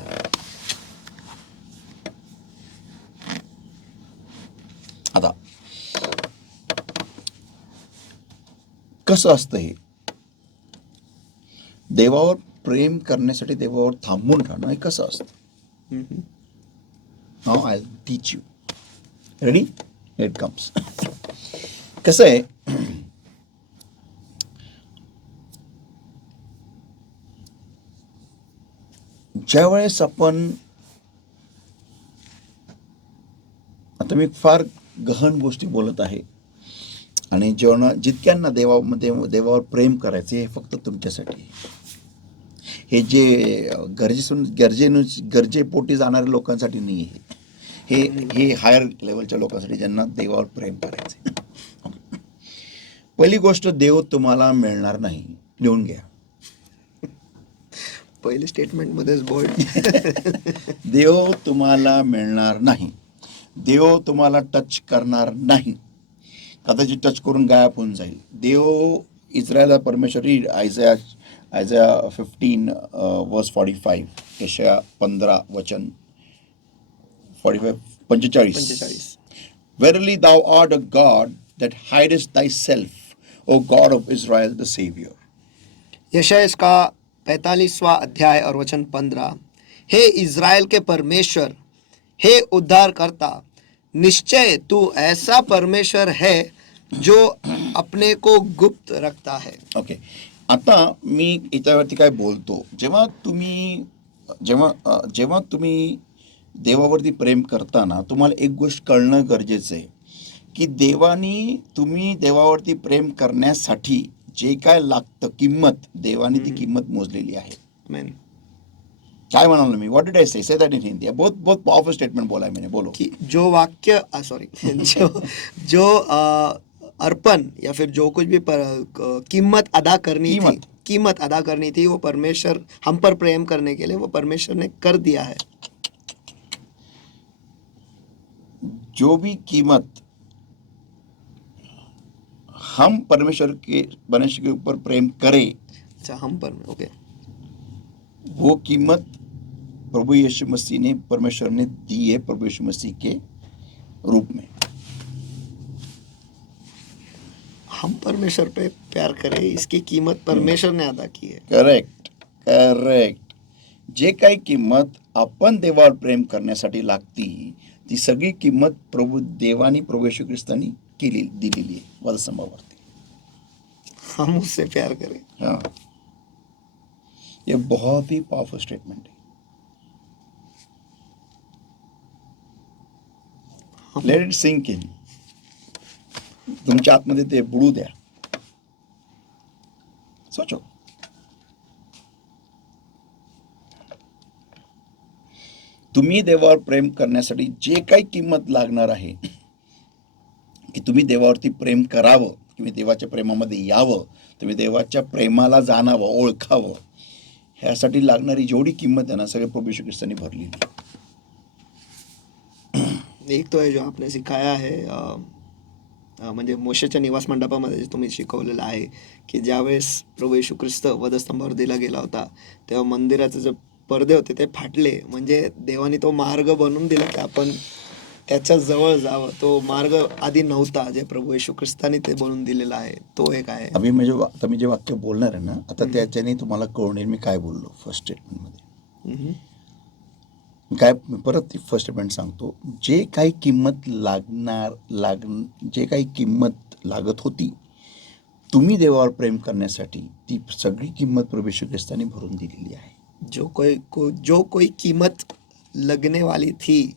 आता कसं असतं हे, देवावर प्रेम करण्यासाठी देवावर थांबून राहणं हे कसं असतं. Now I teach you. Ready? It comes. कसं आहे, ज्यावेळेस आपण, आता मी फार गहन गोष्टी बोलत आहे आणि जितक्यांना देवावर प्रेम करायचे हे फक्त तुमच्यासाठी. हे जे गरजेपोटी जाणाऱ्या लोकांसाठी नाही आहे. हे हायर लेवलच्या लोकांसाठी ज्यांना देवावर प्रेम करायचे. पहिली गोष्ट, देव तुम्हाला मिळणार नाही. लिहून घ्या. पहिले स्टेटमेंट मध्येच बोल्ड. देव तुम्हाला मिळणार नाही. देव तुम्हाला टच करणार नाही. कदाचित टच करून गायब होऊन जाईल. देव, इस्रायलचा परमेश्वर, आयझाया 15 वर्स 45, यशाया 15 वचन 45. Verily thou art a God that hidest thyself, O God of Israel the Savior. यशायाह का 45वां अध्याय और वचन 15. हे इज़राइल के परमेश्वर, हे उद्धार करता, निश्चय तू ऐसा परमेश्वर है जो अपने को गुप्त रखता है. ओके, आता मी याच्यावरती काय बोलतो, जेव्हा तुम्ही देवावरती प्रेम करताना तुम्हाला एक गोष्ट कळणं गरजेचं आहे की तुम्ही देवावरती प्रेम करण्यासाठी जे काय लागतं, किंमत, देवाने ती किंमत मोजलेली आहे. आमेन. काय म्हणालो मी? What did I say that in Hindi. बहुत पावरफुल स्टेटमेंट बोला है मैंने. बोलो. कि जो वाक्य सॉरी जो अर्पण या फिर जो कुछ भी कीमत अदा करनी थी वो परमेश्वर हम पर प्रेम करने के लिए वो परमेश्वर ने कर दिया है. जो भी कीमत हम परमेश्वर के ऊपर प्रेम करें, अच्छा, हम पर, ओके, वो कीमत प्रभु यीशु मसीह ने, परमेश्वर ने दी है प्रभु यीशु मसीह के रूप में. हम परमेश्वर पे प्यार करें, इसकी कीमत परमेश्वर ने अदा की है. करेक्ट. जे काही किंमत आपण देवावर प्रेम करण्यासाठी लागती, ती सगळी किंमत देवानी प्रभू येशू ख्रिस्तानी दिलेली आहे वधस्तंभावरती. हम उससे प्यार करें. हाँ, ये बहुत ही पावरफुल स्टेटमेंट है. Let it sink in. तुमच्या आतमध्ये ते बुडू द्या. सोचो. तुम्ही देवावर प्रेम करण्यासाठी जे काही किंमत लागणार आहे, की तुम्ही देवावरती प्रेम करावं, तुम्ही देवाच्या प्रेमामध्ये यावं, तुम्ही देवाच्या प्रेमाला जाणावं, ओळखावं, ह्यासाठी लागणारी जेवढी किंमत आहे ना, सगळे प्रभू येशू ख्रिस्तानी भरलेली. एक तो आहे जो आपने सिखाया है, म्हणजे मोशेच्या निवास मंडपामध्ये तुम्ही शिकवलेलं आहे की ज्यावेळेस प्रभू येशू ख्रिस्त वधस्तंभावर दिला गेला होता, तेव्हा मंदिराचे जे पडदे होते ते फाटले. म्हणजे देवाने तो मार्ग बनवून दिला की आपण त्याच्या जवळ जावं. तो मार्ग आधी नव्हता, जे प्रभू येशू ख्रिस्ताने ते बनवून दिलेला आहे. तो एक आहे. आता मी जे वाक्य बोलणार आहे ना, आता त्याच्याने तुम्हाला कळून येईल मी काय बोललो फर्स्ट स्टेटमेंटमध्ये. काय परत फर्स्ट स्टेटमेंट सांगतो. जे काही किंमत लागत होती, तुम्ही देवावर प्रेम करण्यासाठी ती सगळी किंमत प्रभू येशू ख्रिस्ताने भरून दिलेली आहे. जो कोई कीमत लगने वाली थी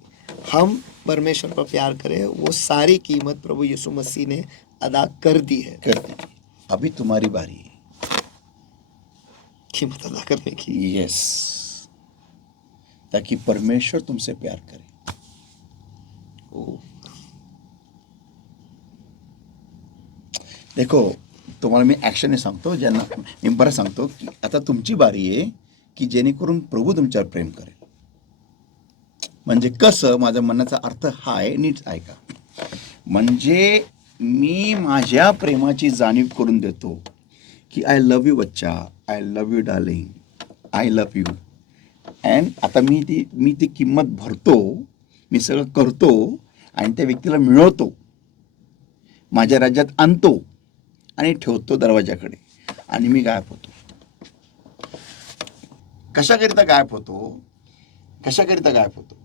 हम परमेश्वर पर प्यार करें, वो सारी कीमत प्रभु यीशु मसीह ने अदा कर दी है, कर दी. अभी तुम्हारी बारी है. कीमत अदा करने की. यस, ताकि परमेश्वर तुमसे प्यार करे. ओ, देखो, तुम्हाला मी ॲक्शनने सांगतो, ज्यांना मी बरं सांगतो की आता तुमची बारी आहे की जेणेकरून प्रभू तुमच्यावर प्रेम करेल. म्हणजे कसं, माझा म्हणण्याचा अर्थ हा आहे, नीट ऐका. म्हणजे मी माझ्या प्रेमाची जाणीव करून देतो की आय लव्ह यू बच्चा, I love you darling, I love you. And आता मी ती किंमत भरतो, मी सगळं करतो आणि त्या व्यक्तीला मिळवतो, माझ्या राज्यात आणतो आणि ठेवतो दरवाजाकडे, आणि मी गायब होतो. कशाकरिता गायब होतो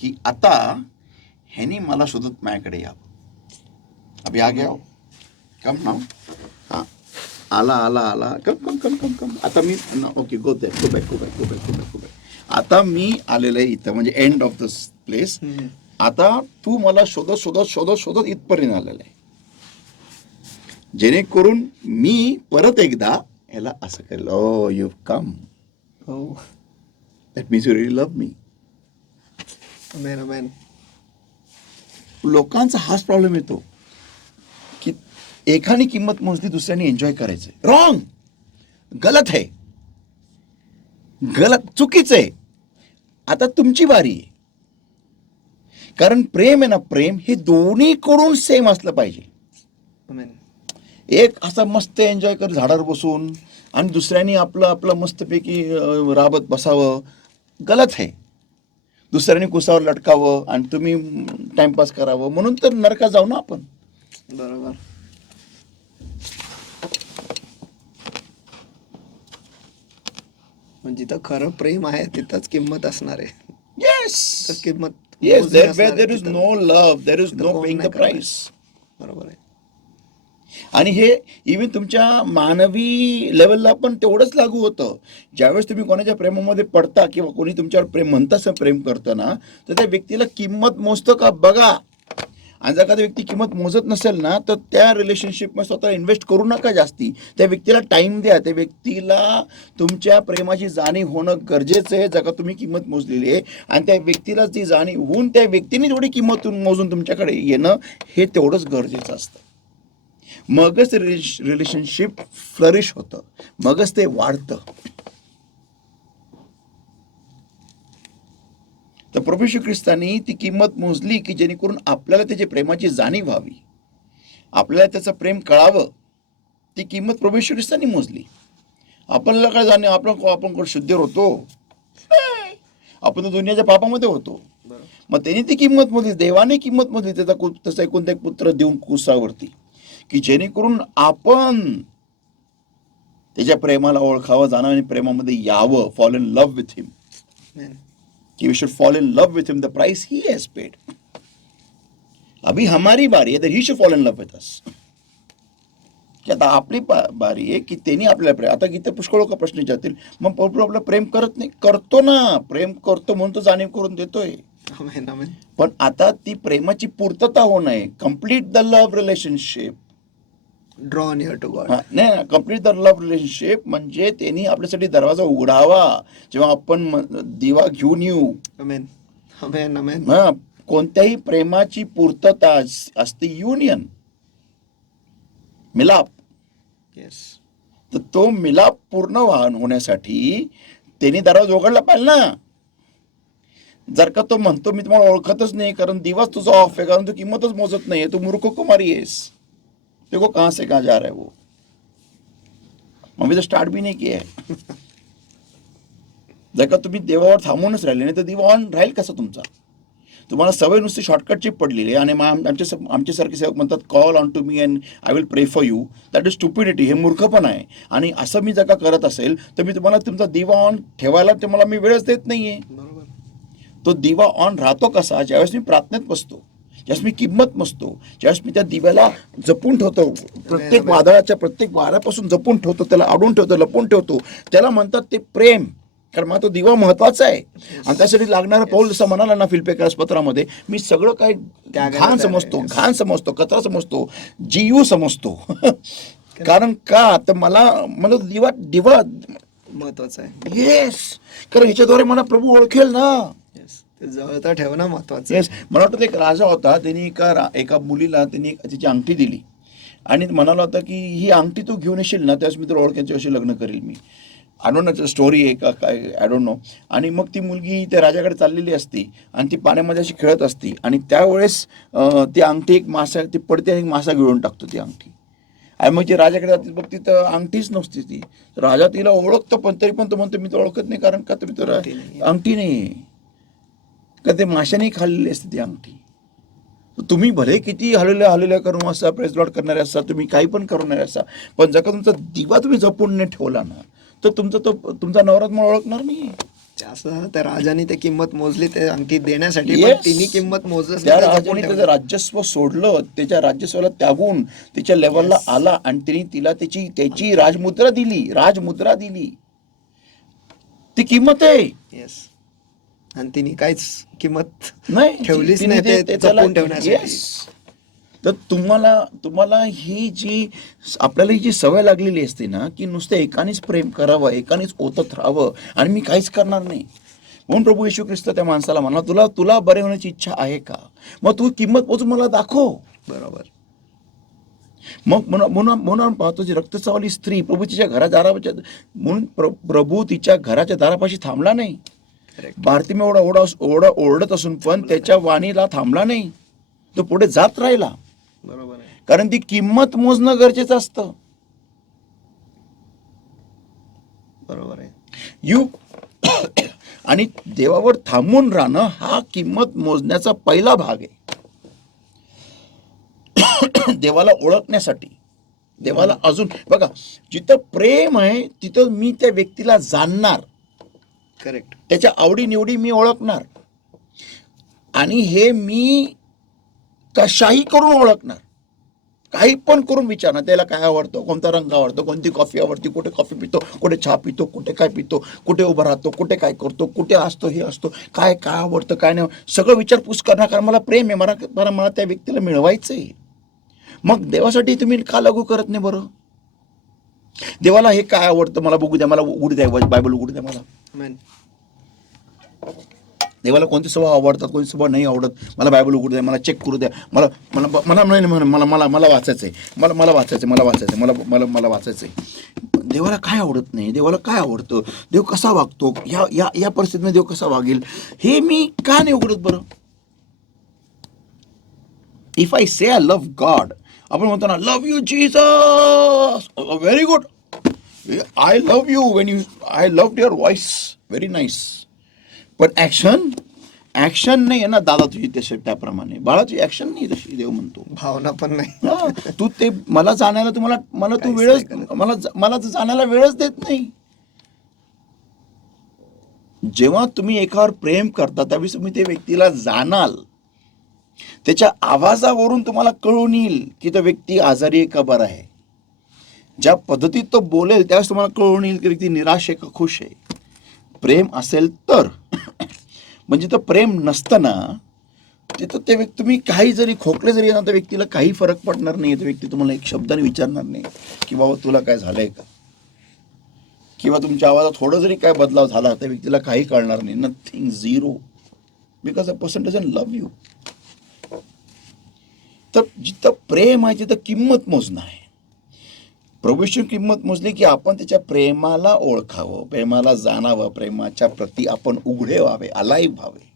की आता ह्यानी मला शोधत माझ्याकडे यावं. अभि आ गया हो, कम नाव. हां, आला, कम. आता मी ओके, गो बॅक. आता मी आलेलं आहे इथं, म्हणजे एंड ऑफ दिस प्लेस. आता तू मला शोधत इथपर्यंत आलेलं आहे, जेणेकरून मी परत एकदा ह्याला असं करेल, oh you come, oh, that means you really love me. अमेन, अमेन. लोकांचा हाच प्रॉब्लेम येतो की एकाने किंमत मोजली, दुसऱ्याने एन्जॉय करायचं. रॉंग, गलत आहे, चुकीचं आहे. आता तुमची बारी आहे, कारण प्रेम आहे ना, प्रेम हे दोन्हीकडून सेम असलं पाहिजे. अमेन. एक असा मस्त एन्जॉय कर झाडावर बसून आणि दुसऱ्याने आपलं मस्तपैकी राबत बसावं, गलत आहे. दुसऱ्याने कुसावर लटकावं आणि तुम्ही टाइमपास करावं, म्हणून तर नरकात जाऊ ना आपण. बरोबर. म्हणजे जिथं खरं प्रेम आहे तिथंच किंमत असणार आहे. येस, तर किंमत येस, मोजली असणार आहे देर इज तिथं. नो लव्ह, देर इज तिथं नो कोण पेइंग द नाही करणार. प्राइस. बरोबर आहे. आणि हे इव्हन तुमच्या मानवी लेवलला पण तेवढंच लागू होतं. ज्यावेळेस तुम्ही कोणाच्या प्रेमामध्ये पडता किंवा कोणी तुमच्यावर प्रेम म्हणतं प्रेम करतं ना, तर त्या व्यक्तीला किंमत मोजतं का बघा. आणि जर एखादी व्यक्ती किंमत मोजत नसेल ना, तर त्या रिलेशनशिपमध्ये स्वतः इन्व्हेस्ट करू नका जास्ती. त्या व्यक्तीला टाइम द्या. त्या व्यक्तीला तुमच्या प्रेमाची जाणीव होणं गरजेचं आहे, जर का तुम्ही किंमत मोजलेली आहे. आणि त्या व्यक्तीला ती जाणीव होऊन त्या व्यक्तीने थोडी किंमत मोजून तुमच्याकडे येणं हे तेवढंच गरजेचं असतं. मगच रिलेशनशिप फ्लरिश होतं, मगच ते वाढतं. तर प्रभू येशू ख्रिस्तानी ती किंमत मोजली की जेणेकरून आपल्याला त्याची प्रेमाची जाणीव व्हावी, आपल्याला त्याचं प्रेम कळावं. ती किंमत प्रभू येशू ख्रिस्तानी मोजली. आपल्याला काय जाणीव, आपण शुद्ध होतो, आपण तर दुनियाच्या पापामध्ये होतो. मग त्यांनी ती किंमत मोजली, देवाने किंमत मोजली त्याचा एकुलता एक पुत्र देऊन कुसावरती, की जेणेकरून आपण त्याच्या प्रेमाला ओळखावं, जाणं आणि प्रेमामध्ये यावं. फॉल इन लव्ह विथ हिम. कि we should fall in love with him, the price he has paid. अभी हमारी बारी है that he should fall in love with us. की आता आपली बारी आहे की त्यांनी आपल्याला प्रेम. आता इथे पुष्कळ लोक प्रश्न विचारतील, मग प्रभू आपलं प्रेम करत नाही? करतो ना, प्रेम करतो म्हणून तो जाणीव करून देतोय. आमेन, आमेन. पण आता ती प्रेमाची पूर्तता होणं आहे. Complete the love relationship. Draw near to God. नाही, कम्प्लीट द लव्ह रिलेशनशिप म्हणजे त्यांनी आपल्यासाठी दरवाजा उघडावा जेव्हा आपण दिवा घेऊन येऊ. आमेन, आमेन, आमेन. कोणत्याही प्रेमाची पूर्तता असते युनियन, मिलाप. येस. तर तो मिलाप पूर्ण होण्यासाठी त्यांनी दरवाजा उघडला पाहिजे ना. जर का तो म्हणतो मी तुम्हाला ओळखतच नाही कारण दिवाच तुझा ऑफ आहे, कारण तू किंमतच मोजत नाहीये, तू मूर्ख कुमारी आहेस, देखो कहां से कहां जा रहा है वो, अभी तो स्टार्ट भी नहीं किया है. जर का तुम्ही देवावर थांबूनच राहिले नाही तर दिवा ऑन राहील कसा तुमचा? तुम्हाला सवय नुसती शॉर्टकटची पडलेली आहे. आणि आमच्यासारखे सेवक म्हणतात call unto me and I will pray for you. That is stupidity. हे मूर्खपण आहे. आणि असं मी जर का करत असेल तर मी तुम्हाला तुमचा दिवा ऑन ठेवायला तुम्हाला मी वेळच देत नाहीये. बरोबर. तो दिवा ऑन राहतो कसा? ज्यावेळेस मी प्रार्थनेत बसतो, ज्यावेळेस मी किंमत मोजतो, ज्यावेळेस मी त्या दिव्याला जपून ठेवतो, प्रत्येक वादळाच्या प्रत्येक वाऱ्यापासून जपून ठेवतो, त्याला अडून ठेवतो, लपून ठेवतो, त्याला म्हणतात ते प्रेम. कारण मला तो दिवा महत्वाचा आहे. आणि त्यासाठी लागणारा पौल जसा म्हणाला ना फिलिप्पियर्स पत्रामध्ये, मी सगळं काय घाण समजतो, कचरा समजतो, जीव समजतो. कारण का तर मला दिवा महत्वाचं आहे. येस, कारण ह्याच्याद्वारे मला प्रभू ओळखेल ना. ते जवळता ठेवणं महत्वाचं. येस, मला वाटतं एक राजा होता, त्यांनी एका मुलीला त्यांनी तिची अंगठी दिली आणि म्हणाला होता की ही अंगठी तू घेऊन येशील ना, त्यावेळेस मी तुला ओळखायची अशी लग्न करेल मी. आय डोंट नो स्टोरी आहे का काय, आय डोंट नो. आणि मग ती मुलगी त्या राजाकडे चाललेली असती आणि ती पाण्यामध्ये अशी खेळत असती आणि त्यावेळेस ती अंगठी एक मासा ती पडते आणि मासा गिळून टाकतो ती अंगठी. आणि मग ती राजाकडे जाते, बघ तिथं अंगठीच नसती ती. राजा तिला ओळखतो पण तरी पण तो म्हणतो मी तर ओळखत नाही, कारण का तुम्ही तर अंगठी नाही का, ते माशाने खाल्लेली असते ती अंगठी. तुम्ही भले किती हलवल्या करून असा प्रेस लॉर्ड करणारे असा, तुम्ही काही पण करणारे असा, पण जर का तुमचा दिवा तुम्ही जपून नाही ठेवला ना, तर तुमचा नवरा तुम्हाला ओळखणार नाही. असं त्या राजाने ते किंमत मोजली ते अंगठी देण्यासाठी, Yes. पण तिने किंमत मोजलं. त्या राजाने त्याचं राज्यस्व सोडलं, त्याच्या राज्यस्वाला त्यागून तिच्या लेवलला आला आणि तिने तिला त्याची राजमुद्रा दिली. ती किंमत आहे. येस, आणि तिने काहीच किंमत नाही ठेवलीच तिने नाही ते जपून ठेवण्यासाठी. Yes. तर तुम्हाला आपल्याला ही जी सवय लागलेली असते ना, की नुसतं एकानेच प्रेम करावं, एकानेच ओतत राहावं आणि मी काहीच करणार नाही. म्हणून प्रभू येशू ख्रिस्त त्या माणसाला म्हणा, तुला बरे होण्याची इच्छा आहे का, मग तू किंमत मोजून मला दाखव. बरोबर. मग म्हणून पाहतो जी रक्तचावली स्त्री प्रभू तिच्या म्हणून प्रभू तिच्या घराच्या दारापाशी थांबला नाही. भारतीय एवढा ओरडत असून पण त्याच्या वाणीला थांबला नाही, तो पुढे जात राहिला. बरोबर आहे. कारण ती किंमत मोजणं गरजेचं असतं. बरोबर आहे. आणि देवावर थांबून राहणं हा किंमत मोजण्याचा पहिला भाग आहे. देवाला ओळखण्यासाठी, देवाला अजून बघा, जिथं प्रेम आहे तिथं मी त्या व्यक्तीला जाणणार. करेक्ट. त्याच्या आवडीनिवडी मी ओळखणार आणि हे मी कशाही करून ओळखणार, काही पण करून विचारणार. त्याला काय आवडतं, कोणता रंग आवडतो, कोणती कॉफी आवडती, कुठे कॉफी पितो, कुठे चहा पितो, कुठे काय पितो, कुठे उभा राहतो, कुठे काय करतो, कुठे असतो, हे असतो, काय आवडतं काय नाही, सगळं विचारपूस करणार. कारण मला प्रेम आहे, मला त्या व्यक्तीला मिळवायचं आहे. मग देवासाठी तुम्ही का लागू करत नाही बरं? देवाला हे काय आवडतं मला बघू द्या, मला उघडू द्या, बायबल उघडू द्या मला. देवाला कोणते स्वभाव आवडतात, कोणते स्वभाव नाही आवडत, मला बायबल उघडू द्या, मला चेक करू द्या. मला वाचायचंय, मला वाचायचंय. देवाला काय आवडत नाही, देवाला काय आवडतं, देव कसा वागतो, या परिस्थितीमध्ये देव कसा वागेल, हे मी का नाही उघडत बरं? If I say I love God, आपण म्हणतो ना love you Jesus, very good, I love you when I love your voice, very nice. पण ऍक्शन नाही आहे ना दादा तुझी त्याप्रमाणे, बाळा तुझी ऍक्शन नाही तशी. देव म्हणतो भावना पण नाही. तू ते मला जाणायला मला तू वेळच मला जाण्याला वेळच देत नाही. जेव्हा तुम्ही एकावर प्रेम करता त्यावेळेस तुम्ही त्या व्यक्तीला जाणाल, त्याच्या आवाजावरून तुम्हाला कळून येईल की तो व्यक्ती आजारी आहे का बरा आहे. ज्या पद्धतीत तो बोलेल त्यावेळेस तुम्हाला कळून येईल की व्यक्ती निराश आहे का खुश आहे. प्रेम असेल तर म्हणजे तर प्रेम नसतं ना, तिथं ते व्यक्ती तुम्ही काही जरी खोकले जरी ना, त्या व्यक्तीला काही फरक पडणार नाही. तो व्यक्ती तुम्हाला एक शब्दाने विचारणार नाही की बाबा तुला काय झालंय का, किंवा तुमच्या आवाजात थोडं जरी काय बदलाव झाला त्या व्यक्तीला काही कळणार नाही. Nothing, zero, because a person doesn't love you. तर जिथं प्रेम आहे तिथं किंमत मोजणं आहे. प्रभूची किंमत मोजली की आपण त्याच्या प्रेमाला ओळखावं, प्रेमाला जाणावं, प्रेमाच्या प्रती आपण उघडे व्हावे, अलाइव्ह व्हावे.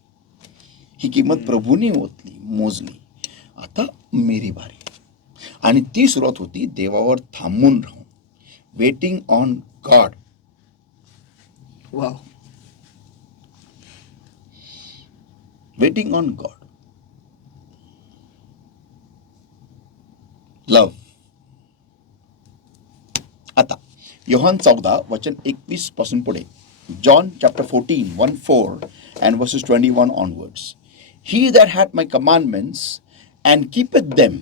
ही किंमत प्रभूने मोजली. आता मेरी बारी, आणि ती सुरुवात होती देवावर थांबून राहून, waiting on God. Wow. Waiting on God. Love. आता योहान 14 वचन 21 पासून पुढे, John chapter 14 1-4 and verses 21 onwards. He that hath my commandments and keepeth them.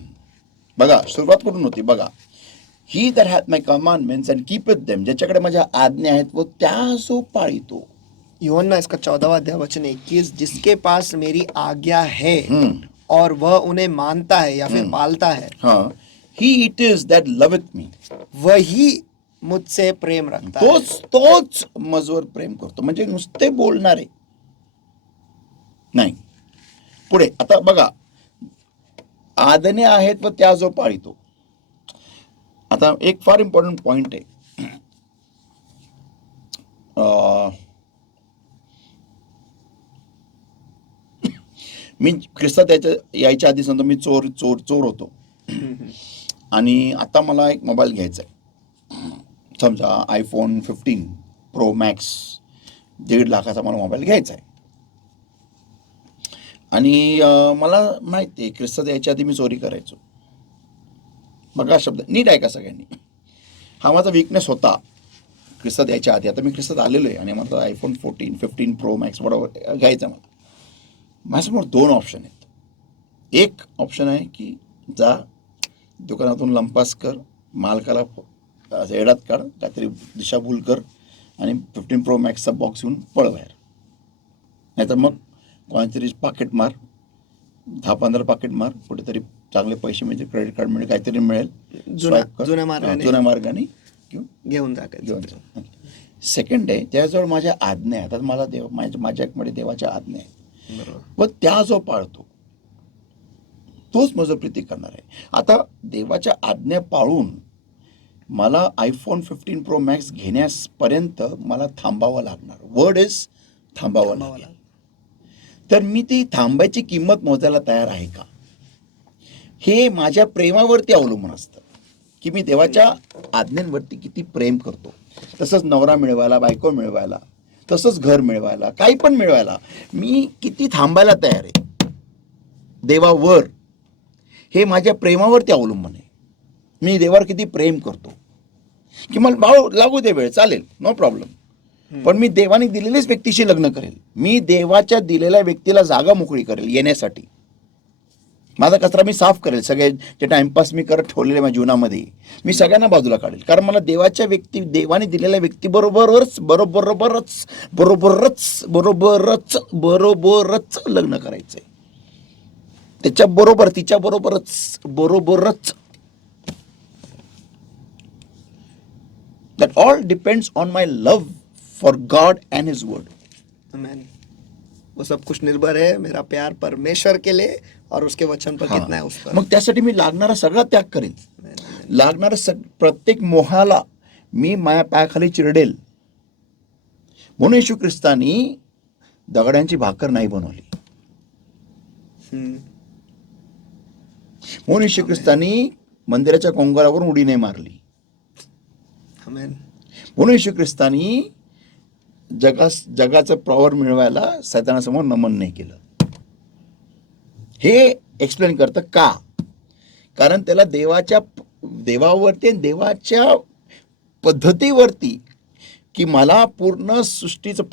बघा सुरुवात कुठून होती बघा. He that hath my commandments and keepeth them, ज्याच्याकडे माझ्या आज्ञा आहेत व त्या जो पाळितो. यूहन्ना इसका 14वां अध्याय वचन 21, जिसके पास मेरी आज्ञा है और वह उन्हें मानता है या फिर पालता है, हां, ही इट इज दॅट लव्हeth मी. वही मुझसे प्रेम रखता है. तोच मजवर प्रेम करतो. म्हणजे नुसते बोलणारे नाही. पुढे आता बघा, आज्ञा आहेत व त्या जो पाळितो. आता एक फार इम्पॉर्टंट पॉइंट आहे. मी ख्रिस्तात यायच्या आधी समजा मी चोर होतो आणि आता मला एक मोबाईल घ्यायचा आहे. समजा iPhone 15 Pro Max 1.5 लाखाचा मला मोबाईल घ्यायचा आहे आणि मला माहिती आहे ख्रिस्तात यायच्या आधी मी चोरी करायचो. बघा शब्द नीट ऐका सगळ्यांनी. हा माझा वीकनेस होता ख्रिस्तात यायच्या आधी. आता मी ख्रिस्तात आलेलो आहे आणि मला iPhone 15 Pro Max बरोबर घ्यायचा मला. माझ्यासमोर 2 ऑप्शन आहेत. एक ऑप्शन आहे की जा दुकानातून लंपास कर, मालकाला एडात काढ, काहीतरी दिशाभूल कर आणि 15 Pro Maxचा बॉक्स घेऊन पळ बाहेर. नाहीतर मग कोणतरी पाकिट मार, 10-15 पाकिट मार, कुठेतरी चांगले पैसे मिळतील, क्रेडिट कार्ड मिळेल, काहीतरी मिळेल, जुन्या मार्गाने घेऊन जा. सेकंड आहे त्याजवळ माझ्या आज्ञा आहेत. आता मला माझ्याकडे देवाच्या आज्ञा आहेत व त्या जो पाळतो तोच माझं प्रीती करणार आहे. आता देवाच्या आज्ञा पाळून मला iPhone 15 Pro Max घेण्यापर्यंत मला थांबावं लागणार. वर्ड इज थांबावं लागेल. तर मी ती थांबायची किंमत मोजायला तयार आहे का, हे माझ्या प्रेमावरती अवलंबून असतं की मी देवाच्या आज्ञांवरती किती प्रेम करतो. तसंच नवरा मिळवायला, बायको मिळवायला, तसंच घर मिळवायला, काही पण मिळवायला मी किती थांबायला तयार आहे देवावर, हे माझ्या प्रेमावरती अवलंबून आहे. मी देवावर किती प्रेम करतो की मला भाऊ लागू दे वेळ, चालेल, नो प्रॉब्लेम, पण मी देवाने दिलेल्याच व्यक्तीशी लग्न करेल. मी देवाच्या दिलेल्या व्यक्तीला जागा मोकळी करेल येण्यासाठी. माझा कचरा मी साफ करेल. सगळे जे टाइमपास मी करत ठेवलेले माझ्या जीवनामध्ये मी सगळ्यांना बाजूला काढेल. कारण मला देवाने दिलेल्या व्यक्ती बरोबरच लग्न करायचंय. त्याच्याबरोबर तिच्याबरोबरच. That all depends on my love for God and His word. आमेन. वो सब कुछ निर्भर है मेरा प्यार परमेश्वर के लिए और उसके वचन पर कितना है उस पर. मग त्यासाठी मी लागणारा सगळा त्याग करेन. लागणारा प्रत्येक मोहाला मी माझ्या पायाखाली चिरडेल. म्हणून येशू ख्रिस्तानी दगडांची भाकर नाही बनवली. म्हणून येशू ख्रिस्तानी मंदिराच्या कोंगारावरून उडी नाही मारली. म्हणून येशू ख्रिस्तानी जगाचं पॉवर मिळवायला सैतानासमोर नमन नाही केलं. हे एक्सप्लेन करतं का, कारण त्याला देवावरती देवाच्या पद्धतीवरती की मला पूर्ण सृष्टीचं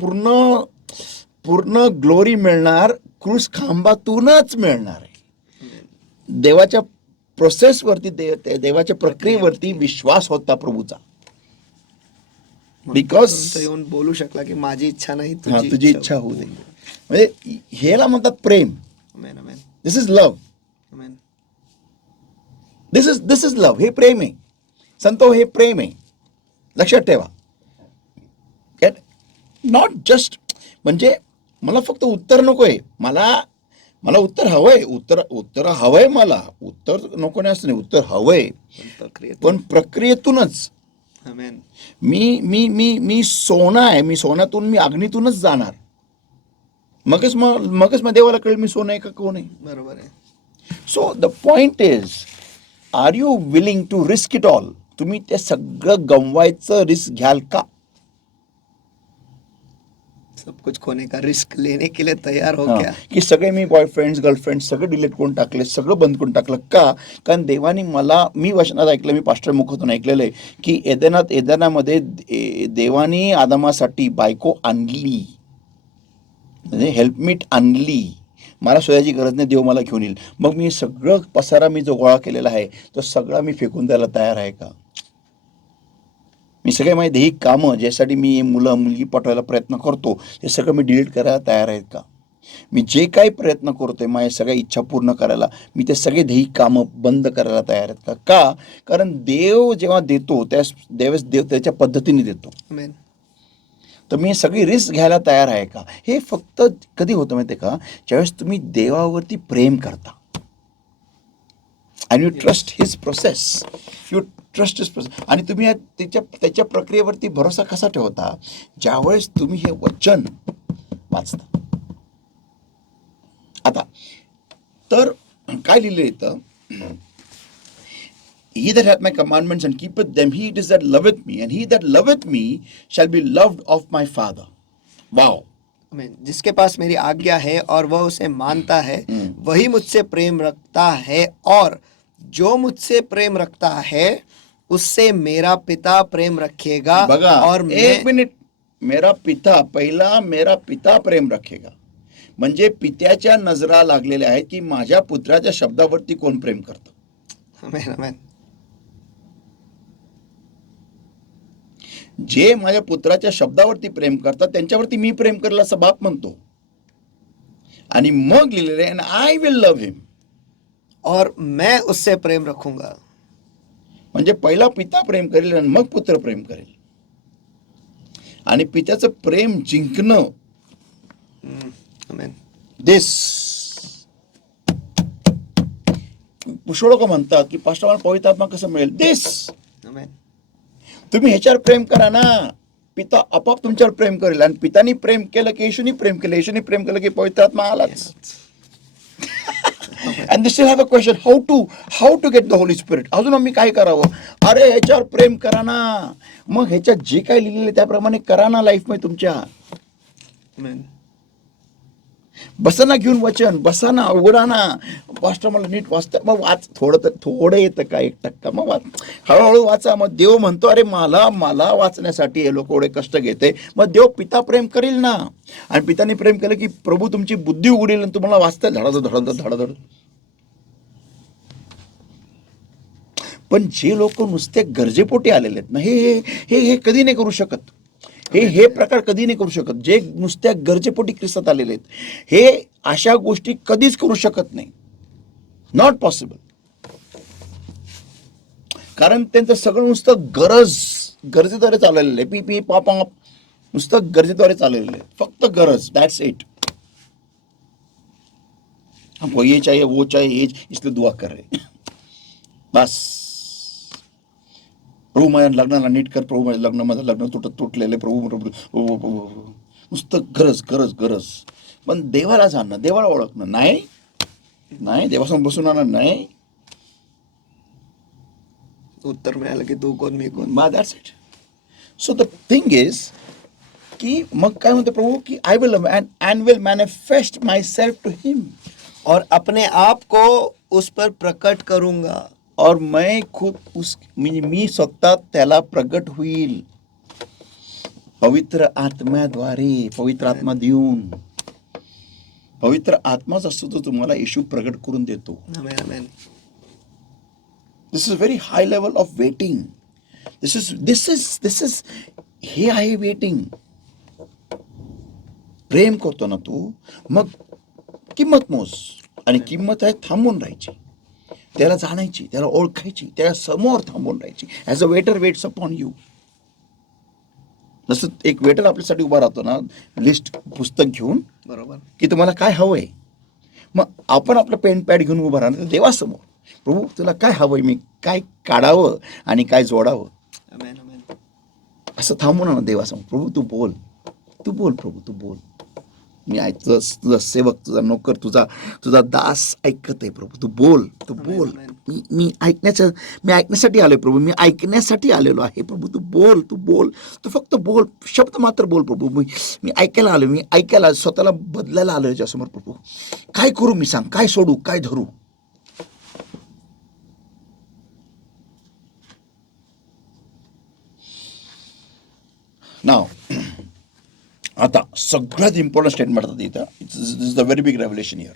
पूर्ण ग्लोरी मिळणार क्रूस खांबातूनच मिळणार आहे. देवाच्या प्रोसेसवरती देवाच्या प्रक्रियेवरती विश्वास होता प्रभूचा. बिकॉज येऊन बोलू शकला की माझी इच्छा नाही तुझी इच्छा होऊ दे. म्हणजे ह्याला म्हणतात प्रेम. This is love. This is love. हे प्रेम आहे संतो, हे प्रेम आहे. लक्षात ठेवा. नॉट जस्ट म्हणजे मला फक्त उत्तर नकोय, मला उत्तर हवंय. उत्तर हवंय. मला उत्तर नको नाही असं नाही, उत्तर हवंय, पण प्रक्रियेतूनच. मी सोना आहे. मी सोन्यातून मी अग्नीतूनच जाणार. मगच मग देवाला कळेल मी सोनं आहे का कोण आहे. बरोबर आहे. So the point is, are you willing to risk it all. तुम्ही ते सगळं गमवायचं रिस्क घ्याल का. सब कुछ खोने का रिस्क लेने के लिए तैयार हो क्या. की सगळे मी बॉयफ्रेंड्स गर्लफ्रेंड सगळं डिलीट करून टाकले, सगळं बंद करून टाकलं का. कारण देवाने मी वचनात ऐकलं, मी पास्टर मुखातून ऐकलेलं आहे की एदेनामध्ये देवाने आदमासाठी बायको आणली, म्हणजे हेल्पमीट आणली. मला शोधायची गरज नाही, देव मला घेऊन येईल. मग मी सगळं पसारा मी जो गोळा केलेला आहे तो सगळा मी फेकून द्यायला तयार आहे का? मी सगळे माझे दैहिक कामं ज्यासाठी मी मुलं मुलगी पटवायला प्रयत्न करतो ते सगळं मी डिलीट करायला तयार आहेत का? मी जे काही प्रयत्न करतोय माझ्या सगळ्या इच्छा पूर्ण करायला, मी ते सगळे दैहिक कामं बंद करायला तयार आहेत का? का? कारण देव जेव्हा देतो देव त्याच्या पद्धतीने देतो. आमेन. तर मी सगळी रिस्क घ्यायला तयार आहे का? हे फक्त कधी होतं माहिती आहे का? ज्यावेळेस तुम्ही देवावरती प्रेम करता आणि you trust his process, you trust his process. आणि तुम्ही त्याच्या प्रक्रियेवरती भरोसा कसा ठेवता? ज्यावेळेस तुम्ही हे वचन वाचता. आता तर काय लिहिलं इथं? He that hath my commandments and keepeth them, he it is that loveth me, and he that loveth me shall be loved of my Father. Wow. आमेन. जिसके पास मेरी आज्ञा है और वह उसे मानता है वही मुझसे प्रेम रखता है, और जो मुझसे प्रेम रखता है उससे मेरा पिता प्रेम रखेगा. बघा, और एक मिनिट. मेरा पिता प्रेम रखेगा म्हणजे पित्याच्या नजरा लागलेल्या आहेत की माझ्या पुत्राच्या शब्दावरती कोण प्रेम करतं. आमेन. आमेन. जे माझ्या पुत्राच्या शब्दावरती प्रेम करतात त्यांच्यावरती मी प्रेम करेल असं बाप म्हणतो. आणि मग लिहिलेलं आहे, आय विल लव्ह हिम. और मैं उससे प्रेम रखूंगा. म्हणजे पहिला पिता प्रेम करेल आणि मग पुत्र प्रेम करेल. आणि पित्याचं प्रेम जिंकणं आमेन. दिस पुष्कळ लोक म्हणतात की पास्टर मला पवित्र आत्मा कसं मिळेल? दिस आमेन. तुम्ही ह्याच्यावर प्रेम करा ना, पिता आपोआप तुमच्यावर प्रेम करेल. आणि पितानी प्रेम केलं की येशूनी प्रेम केलं, येशूनी प्रेम केलं की पवित्र आत्मा आलाच. And they still have a question, how to get the Holy Spirit. अजून आम्ही काय करावं? अरे ह्याच्यावर प्रेम करा ना, मग ह्याच्यात जे काय लिहिलेलं त्याप्रमाणे करा ना लाईफ मध्ये तुमच्या. आमेन. बसा ना घेऊन वचन, बसा ना, उघडा ना. पास्टर मला नीट वाचतं, मग वाच. थोडं येतं का 1% मग वाच, हळूहळू वाचा. मग देव म्हणतो अरे मला वाचण्यासाठी हे लोक एवढे कष्ट घेते. मग देव पिता प्रेम करेल ना. आणि पिताने प्रेम केलं की प्रभू तुमची बुद्धी उघडेल आणि तुम्हाला वाचता धडाधड. पण जे लोक नुसते गरजेपोटी आलेले आहेत ना, हे कधी नाही करू शकत. हे प्रकार कधी नाही करू शकत. जे नुसत्या गरजेपोटी ख्रिस्तात आलेले आहेत हे अशा गोष्टी कधीच करू शकत नाही. Not possible. कारण त्यांचं सगळं नुसतं गरजेद्वारे चाललेलं आहे. पी पाप नुसतं गरजेद्वारे चाललेलं आहे. फक्त गरज, दॅट्स इट. हमको ये चाहिए वो चाहिए, इसलिए दुआ कर रहे बस. प्रभू माझ्या लग्नाला नीट कर, प्रभू माझं लग्न तुटलेलं, प्रभू नुसतं गरज. पण देवाला जाणं, देवाला ओळखणं नाही देवासमोर बसून आणणार नाही. उत्तर मिळालं की तू कोण मी कोण. That's it. So the thing is की मग काय म्हणते प्रभू की I will love and will manifest myself to him. और अपने आप को उस पर प्रकट करूंगा. और मैं खुद मी स्वतः त्याला प्रगट होईल पवित्र आत्म्याद्वारे. पवित्र आत्मा देऊन, पवित्र आत्माच असतो तो तुम्हाला येशू प्रगट करून देतो. आमेन. आमेन. This is very high level of waiting. This is हे आहे वेटिंग. प्रेम करतो ना तू, मग किंमत मोज. आणि किंमत आहे थांबून राहायची, त्याला जाणायची, त्याला ओळखायची, त्याला समोर थांबून राहायची. As a waiter waits upon you. जसं एक वेटर आपल्यासाठी उभा राहतो ना, लिस्ट पुस्तक घेऊन, बरोबर. की तुम्हाला काय हवंय. मग आपण आपलं पेन पॅड घेऊन उभं राहणार देवासमोर. प्रभू तुला काय हवंय, मी काय काढावं आणि काय जोडावं. आमेन. आमेन. असं थांबून ना देवासमोर. प्रभू तू बोल प्रभू तू बोल. मी तुझा सेवक, तुझा नोकर, तुझा दास ऐकत आहे. प्रभू तू बोल. मी ऐकण्यासाठी आलोय प्रभू. मी ऐकण्यासाठी आलेलो आहे प्रभू. तू बोल. तू फक्त बोल, शब्द मात्र बोल प्रभू. मी ऐकायला आलोय. मी ऐकायला, स्वतःला बदलायला आलोय याच्यासमोर प्रभू. काय करू मी, सांग. काय सोडू, काय धरू. नाव आता सगळ्यात इम्पॉर्टंट स्टेटमेंट होतं इथं. This is the very big revelation here.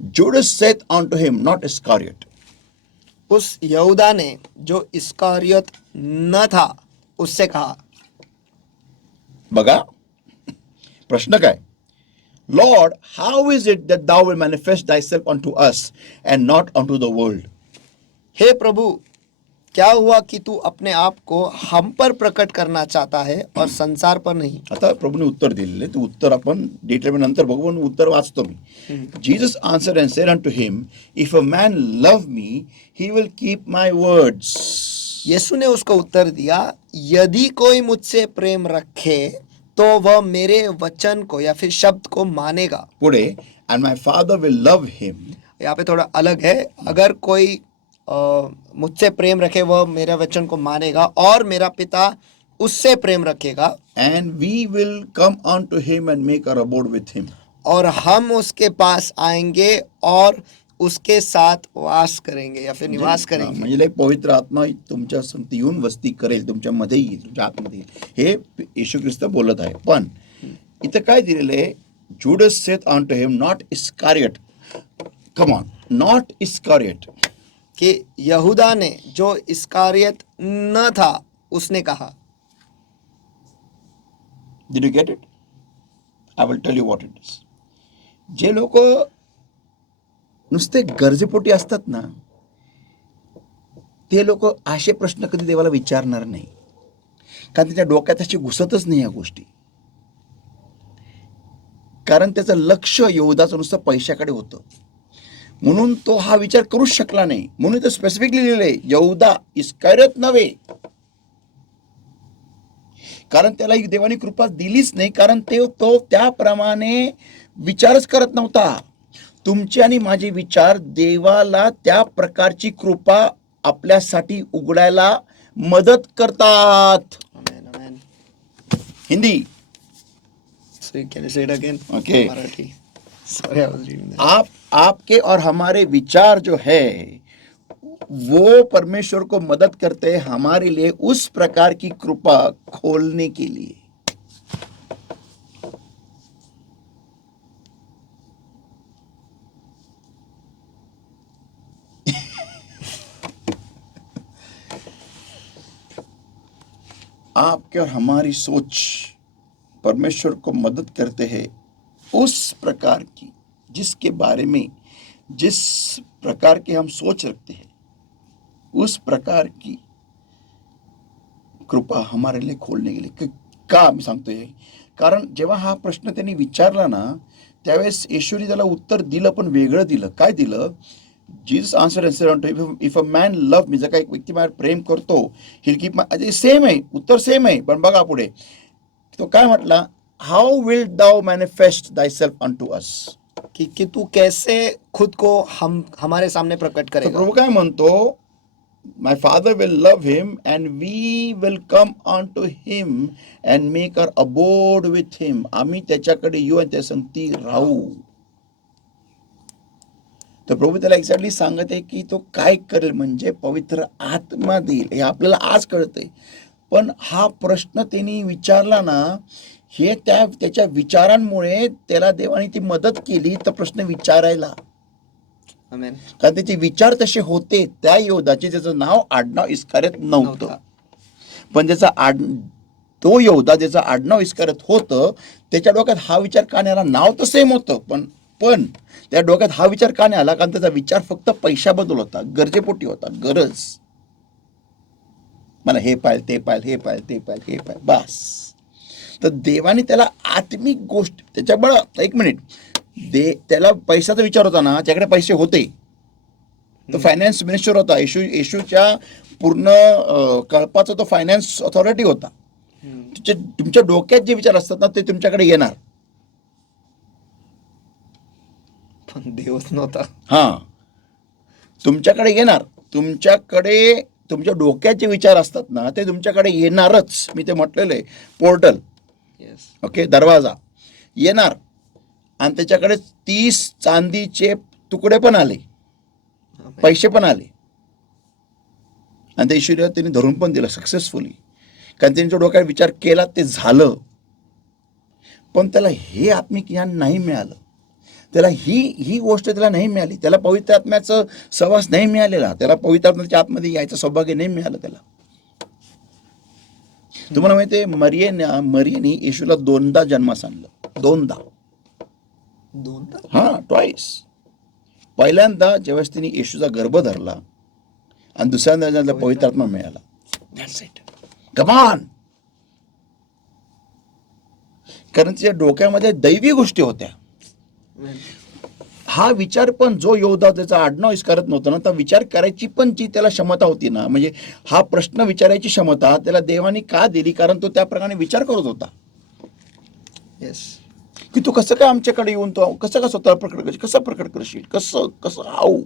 Judas saith unto him, not Iscariot. उस यहूदा ने जो इस्कारियत न था उससे कहा. बघा प्रश्न काय. Lord, how is it that thou will manifest thyself unto us and not unto the world? हे प्रभु, क्या हुआ कि तू अपने आप को हम पर प्रकट करना चाहता है और संसार पर नहीं. आता प्रभूने उत्तर दिलेले, ते उत्तर आपण डिटेलमेंट नंतर बघू, पण उत्तर वाचतो मी. Jesus answered and said unto him, if a man love me, he will keep my words. यीशु ने उसको उत्तर दिया, यदि कोई मुझसे प्रेम रखे तो वह मेरे वचन को या फिर शब्द को मानेगा. पुढे, and my father will love him. यहाँ पे थोड़ा अलग है. अगर कोई मुझसे प्रेम रखे वह मेरे वचन को मानेगा और मेरा पिता उससे प्रेम रखेगा. And we will come unto him and make our abode with him. और हम उसके पास आएंगे और उसके साथ वास करेंगे या फिर निवास करेंगे. म्हणजे लय पवित्र आत्मा तुमच्या संगती येऊन वस्ती करेल, तुमच्यामध्ये येईल, तुमच्या आतमध्ये येईल, हे येशू ख्रिस्त बोलत आहे. पण इथं काय दिलेलं आहे. Judas saith unto him, not Iscariot. Come on, not Iscariot. कि यहूदा ने जो इस्कारियत न था उसने कहा. Did you get it? I will tell you what it is. जे लोक नुसते गरजेपोटी असतात ना, ते लोक असे प्रश्न कधी देवाला विचारणार नाही, कारण त्याच्या डोक्यात अशी घुसतच नाही या गोष्टी. कारण त्याचं लक्ष यहूदाचं नुसतं पैशाकडे होतं, म्हणून तो हा विचार करूच शकला नाही. म्हणून ते स्पेसिफिकली लिहिलंय, यहूदा इस्कारियत नव्हे. कारण त्याला देवानी कृपा दिलीच नाही, कारण तो त्याप्रमाणे विचारच करत नव्हता. तुमचे आणि माझे विचार देवाला त्या प्रकारची कृपा आपल्यासाठी उघडायला मदत करतात. Amen, amen. Hindi. So can you say it again? Okay. Marathi. Sorry, I was reading that. आपके और हमारे विचार जो है वो परमेश्वर को मदद करते हैं हमारे लिए उस प्रकार की कृपा खोलने के लिए. आपके और हमारी सोच परमेश्वर को मदद करते हैं उस प्रकार की, जिसके बारे में जिस प्रकार की हम सोच रखते हैं, उस प्रकार की कृपा हमारे लिए खोलने के लिए. का मी सांगतोय, कारण जेव्हा हा प्रश्न त्यांनी विचारला ना, त्यावेळेस येशूने त्याला उत्तर दिलं, पण वेगळं दिलं. काय दिलं? Jesus answered and said unto him, if a man love me, जर का एक व्यक्ती माझ्यावर प्रेम करतो, he'll keep my. सेम आहे, उत्तर सेम आहे, पण बघा पुढे तो काय म्हटला, how will thou manifest thyself unto us. कि तू कैसे खुद को हमारे सामने प्रकट तर करेगा. प्रभू काय म्हणतो, my father will love him and we will come unto him and make our abode with him. आम्ही त्याच्याकडे येऊ आणि त्या संगती राहू. तर प्रभू त्याला एक्झॅक्टली सांगत आहे की तो काय करेल, म्हणजे पवित्र आत्मा देईल. हे आपल्याला आज कळतंय, पण हा प्रश्न त्यांनी विचारला ना, हे त्याच्या विचारांमुळे त्याला देवाने ती मदत केली तर प्रश्न विचारायला. Amen. कारण त्याचे विचार तसे होते. त्या योद्धाचे ज्याचं नाव आडनाव इस्कारियत नव्हतं, पण ज्याचा तो योद्धा ज्याचं आडनाव इस्कारियत होतं, त्याच्या डोक्यात हा विचार का नाही आला? नाव तर सेम होतं, पण त्या डोक्यात हा विचार का नाही आला? कारण त्याचा विचार फक्त पैशाबद्दल होता, गरजेपोटी होता. गरज, मला हे पाहिजे, ते पाहिजे, हे पाहिजे, ते पाहिजे, हे पाहिजे, बस. तर देवाने त्याला आत्मिक गोष्ट त्याच्या एक मिनिट, त्याला पैशाचा विचार होता ना, त्याकडे पैसे होते, तो फायनान्स मिनिस्टर होता. येशूच्या पूर्ण कळपाचा तो फायनान्स अथॉरिटी होता. तुमच्या डोक्यात जे विचार असतात ना, ते तुमच्याकडे येणार. पण देवच नव्हता. हा, तुमच्याकडे येणार. तुमच्या डोक्यात जे विचार असतात ना, ते तुमच्याकडे येणारच. मी ते म्हटलेलं आहे, पोर्टल. ओके, दरवाजा येणार. आणि त्याच्याकडे 30 चांदीचे तुकडे पण आले, पैसे पण आले, आणि त्या ईश्वराला त्यांनी धरून पण दिलं सक्सेसफुली. कारण त्यांच्या डोक्यात विचार केला, ते झालं. पण त्याला हे आत्मिक ज्ञान नाही मिळालं, त्याला ही गोष्ट त्याला नाही मिळाली, त्याला पवित्र आत्म्याचं सहवास नाही मिळालेला, त्याला पवित्र आत्म्याच्या आतमध्ये यायचं सौभाग्य नाही मिळालं त्याला. तुम्हाला माहिती आहे मरियेने येशूला 2दा जन्मास आणलं. 2दा. हा, ट्वाईस. पहिल्यांदा जेव्हा तिने येशूचा गर्भ धरला आणि दुसऱ्यांदा ज्यांना पवित्र आत्मा मिळाला. That's it. Come on. कारण तिच्या डोक्यामध्ये दैवी गोष्टी होत्या. हा विचार पण जो योद्धा त्याचा आडनाव करत नव्हता ना, तर विचार करायची पण जी त्याला क्षमता होती ना, म्हणजे हा प्रश्न विचारायची क्षमता त्याला देवाने का दिली, कारण तो त्या प्रकारे विचार करत होता. येस. की तू कसं काय आमच्याकडे येऊन तो कसं का स्वतःला प्रकट करशील, कसं प्रकट करशील, कसं how.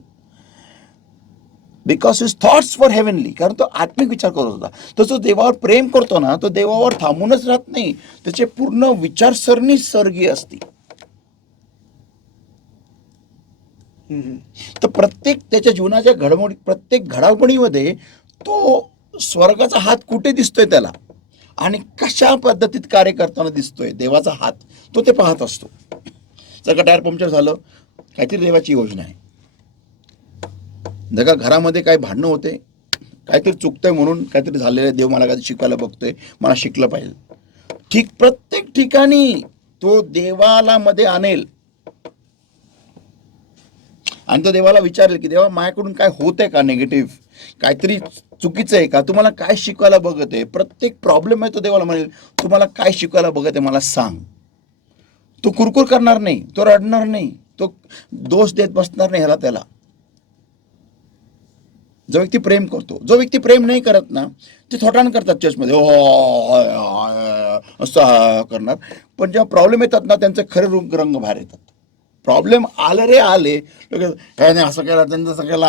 Because his thoughts for heavenly. कारण तो आत्मिक विचार करत होता. तो जो देवावर प्रेम करतो ना, तो देवावर थांबूनच राहत नाही, त्याचे पूर्ण विचारसरणी स्वर्गीय असते. तर प्रत्येक त्याच्या जीवनाच्या प्रत्येक घडामोडीमध्ये तो स्वर्गाचा हात कुठे दिसतोय त्याला आणि कशा पद्धतीत कार्य करताना दिसतोय देवाचा हात, तो ते पाहत असतो. जर का टायर पंक्चर झालं, काहीतरी देवाची योजना आहे. जर का घरामध्ये काही भांडणं होते, काहीतरी चुकतंय म्हणून काहीतरी झालेलं आहे, देव मला काहीतरी शिकायला बघतोय, मला शिकलं पाहिजे. ठीक, प्रत्येक ठिकाणी तो देवाला मध्ये आणेल आणि तो देवाला विचारेल की देवा माझ्याकडून काय होतंय का निगेटिव्ह, काहीतरी चुकीचं आहे का, तुम्हाला काय शिकवायला बघत आहे. प्रत्येक प्रॉब्लेम आहे तो देवाला म्हणेल तुम्हाला काय शिकवायला बघत आहे मला सांग. तो कुरकुर करणार नाही, तो रडणार नाही, तो दोष देत बसणार नाही ह्याला त्याला. जो व्यक्ती प्रेम करतो, जो व्यक्ती प्रेम नाही करत ना, ते थोटाण करतात चर्चमध्ये, असं करणार. पण जेव्हा प्रॉब्लेम येतात ना, त्यांचे खरे रंग बाहेर येतात. प्रॉब्लेम आले रे आले, ह्याने असं केलं, त्यांनी तसं केलं,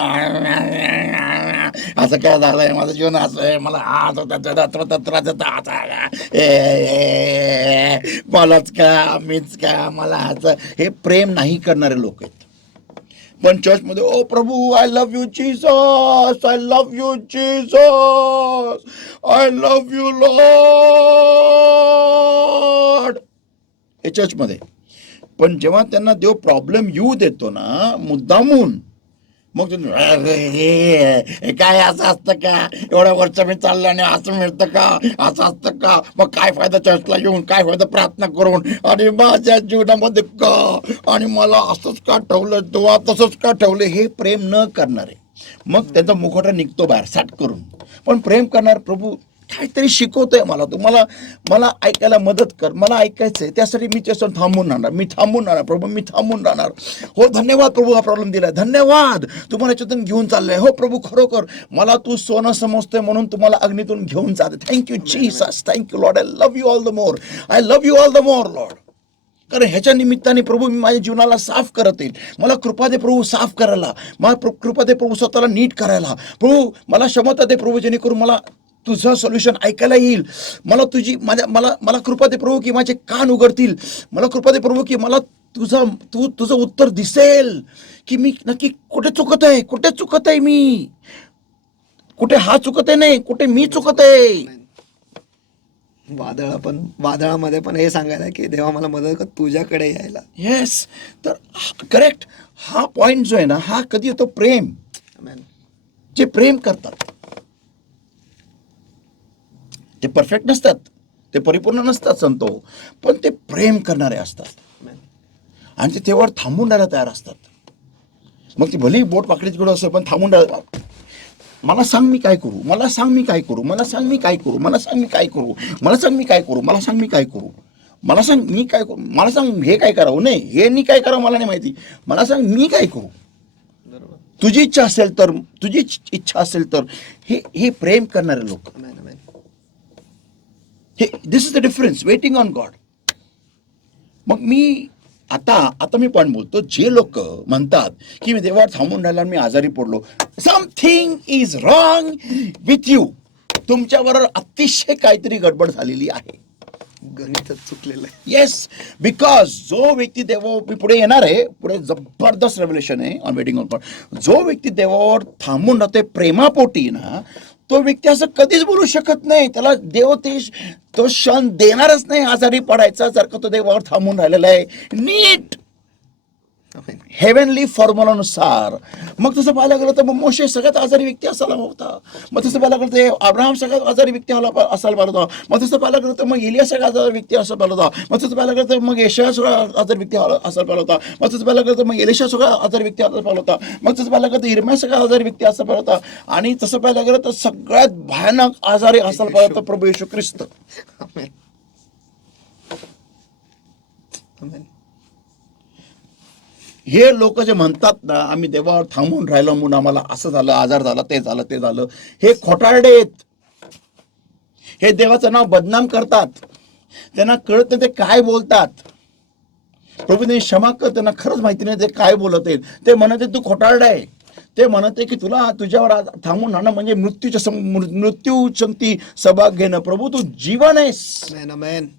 असं काय झालंय, माझं जीवन असं आहे, मला त्रास देतात, मलाच का, मीच का, मला असं. हे प्रेम नाही करणारे लोक आहेत. पण चर्चमध्ये ओ प्रभू, I love you Jesus, I love you Jesus, I love you Lord, हे चर्चमध्ये. पण जेव्हा त्यांना देव प्रॉब्लेम येऊ देतो ना मुद्दामून, मग काय असं असतं का, एवढ्या वर्ष मी चाललं आणि असं मिळतं का, असं असतं का, मग काय फायदा चर्चला येऊन, काय फायदा प्रार्थना करून, आणि माझ्या जीवनामध्ये का, आणि मला असंच का ठेवलं, तेव्हा तसंच का ठेवलं. हे प्रेम न करणारे, मग त्यांचा मुखवटा निघतो बाहेर साठ करून. पण प्रेम करणार, प्रभू काहीतरी शिकवतोय मला, तू मला ऐकायला मदत कर, मला ऐकायचंय, त्यासाठी मी त्याच्यावर थांबून राहणार प्रभू, मी थांबून राहणार. हो धन्यवाद प्रभू, हा प्रॉब्लेम दिलाय, धन्यवाद तुम्हाला याच्यातून घेऊन चाललंय. हो प्रभू, खरोखर मला तू सोनं समजतोय म्हणून तुम्हाला अग्नीतून घेऊन जाते. Thank you Jesus, thank you Lord, I love you all the more, I love you all the more Lord. कारण ह्याच्या निमित्ताने प्रभू मी माझ्या जीवनाला साफ करत येईल. मला कृपा दे प्रभू साफ करायला, मला कृपा दे प्रभू स्वतःला नीट करायला. प्रभू मला क्षमता दे प्रभू, जेणेकरून मला तुझं सोल्युशन ऐकायला येईल. मला मला कृपा दे प्रभू की माझे कान उघडतील. मला कृपा दे प्रभू की मला तुझं उत्तर दिसेल की मी नक्की कुठे चुकत आहे मी, कुठे हा चुकत आहे, नाही कुठे मी चुकत आहे. वादळामध्ये पण हे सांगायला की देवा मला मदत कर तुझ्याकडे यायला. येस, तर करेक्ट. हा पॉइंट जो आहे ना, हा कधी येतो, प्रेम. जे प्रेम करतात ते परफेक्ट नसतात, ते परिपूर्ण नसतात संतो, पण ते प्रेम करणारे असतात आणि ते तेव्हा थांबून राहायला तयार असतात. मग ती भली बोट पाकडीच गोड असं, पण थांबून राहायला, मला सांग मी काय करू, मला सांग मी काय करू, मला सांग मी काय करू, मला सांग मी काय करू, मला सांग मी काय करू, मला सांग मी काय करू, मला सांग मी काय करू, मला सांग हे काय करावं, नाही हे मी काय करावं मला नाही माहिती, मला सांग मी काय करू. तुझी इच्छा असेल तर, तुझी इच्छा असेल तर. हे प्रेम करणारे लोक. This is the difference, waiting on God. मग मी आता मी पण बोलतो, जे लोक म्हणतात की मी देवावर थांबून राहिला, मी आजारी पडलो, something is wrong with you. तुमच्याबरोबर अतिशय काहीतरी गडबड झालेली आहे, गणितच चुकलेलं आहे. येस, बिकॉज जो व्यक्ती देवा पुढे येणार आहे, पुढे जबरदस्त रेव्हलेशन आहे ऑन वेटिंग ऑन गॉड. जो व्यक्ती देवावर थांबून राहतोय प्रेमापोटी ना, तो व्यक्ती असं कधीच बोलू शकत नाही. त्याला देव तो क्षण देणारच नाही आजारी पडायचा, जर का तो देवावर थांबून राहिलेला आहे नीट हेव्हनली फॉर्म्युलानुसार. मग तसं पाहायला गेलं तर मग मोशे सगळ्यात आजारी व्यक्ती असायला होता. मग तसं पाहायला गेलं तर अब्राहम सगळ्यात आजारी व्यक्ती असायला पाहिला होता. मग तसं पाहायला गेलं तर मग एलिया सगळ्यात आजारी व्यक्ती असायला पाहिला होता. मग तसं पाहायला गेलं तर मग यशया सगळा आजारी व्यक्ती असायला पाहिला होता. मग तसं पाहायला गेलं तर मग एलिशा सगळा आजारी व्यक्ती असायला पाहिला होता. मग तसं पाहायला गेलं तर इर्म्या सगळा आजारी व्यक्ती असायला पाहिला होता. आणि तसं पाहायला गेलं तर सगळ्यात भयानक आजारी असायला पाहिला होता प्रभू येशू ख्रिस्त. आमेन. आमेन. हे लोक जे म्हणतात ना आम्ही देवावर थांबून राहिलो म्हणून आम्हाला असं झालं, आजार झाला, ते झालं, ते झालं, हे खोटारडे आहेत. हे देवाचं नाव बदनाम करतात. त्यांना कळत नाही ते काय बोलतात. प्रभू त्यांनी क्षमा कर, त्यांना खरंच माहिती नाही ते काय बोलत आहेत. ते म्हणत तू खोटारडा आहे. ते म्हणत की तुला तुझ्यावर थांबून राहणं म्हणजे मृत्यू संगती सहभाग घेणं. प्रभू तू जीवन आहेस. आमेन. आमेन.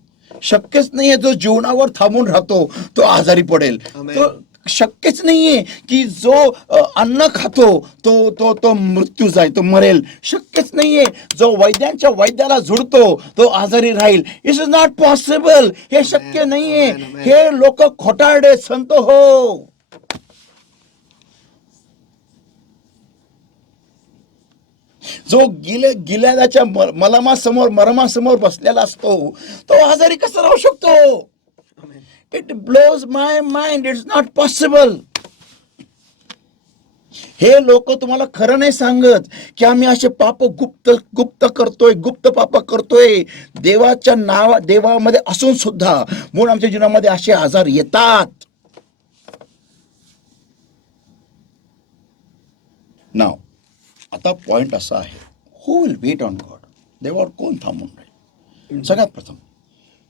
शक्यच नाहीये जो जीवनावर थांबून राहतो तो आजारी पडेल. आमेन. तो शक्यच नाहीये की जो अन्न खातो तो तो तो मृत्यू जाईल, तो मरेल. शक्यच नाहीये जो वैद्यांच्या वैद्याला जुडतो तो आजारी राहील. It is not possible. हे शक्य नाहीये. आमेन, आमेन. हे लोक खोटारडे संत हो. जो गिल्यादाच्या मलमासमोर मरमासमोर बसलेला असतो तो आजारी कसा राहू शकतो. आमेन. It blows my mind. It's not possible. हे लोक तुम्हाला खरं नाही सांगत की आम्ही असे पाप गुप्त करतोय, गुप्त पाप करतोय देवाच्या देवामध्ये असून सुद्धा, म्हणून आमच्या जीवनामध्ये असे आजार येतात. नाव आता पॉइंट असा आहे, who will wait on God. देवावर कोण थांबून राहील. सगळ्यात प्रथम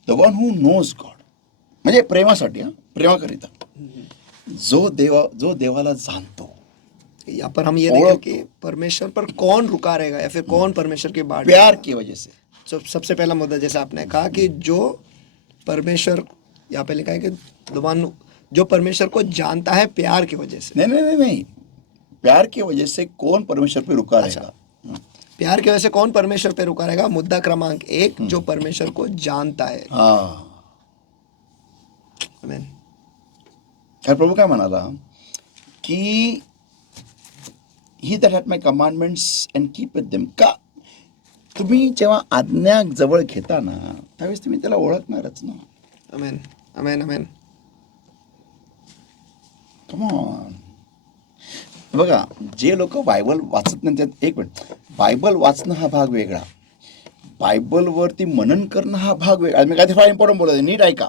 the one who knows God, म्हणजे प्रेमासाठी, प्रेमाकरिता जो देवाला जानतो. यहाँ पर हम ये देखें कि परमेश्वर पर कौन रुका रहेगा या फिर कौन परमेश्वर की बाट प्यार की वजह से. तो सबसे पहला मुद्दा जैसे आपने कहा कि जो परमेश्वर, यहाँ पे लिखा है कि द जो परमेश्वर को जानता है प्यार की वजह से. नहीं, प्यार की वजह से कौन परमेश्वर पे रुका रहेगा. प्यार की वजह से कौन परमेश्वर पे रुका रहेगा. मुद्दा क्रमांक 1, जो परमेश्वर को जानता है. हाँ. आमेन. प्रभू काय म्हणाला की he that hath my commandments and keepeth them. का तुम्ही जेव्हा आज्ञा जवळ घेता ना त्यावेळेस तुम्ही त्याला ओळखणारच ना. आमेन. आमेन. आमेन. Come on. बघा जे लोक बायबल वाचत नाही त्यात एक मिनिट, बायबल वाचणं हा भाग वेगळा, बायबलवरती मनन करणं हा भाग वेगळा. मी काय ते फार इम्पॉर्टंट बोलत आहे, नीट ऐका.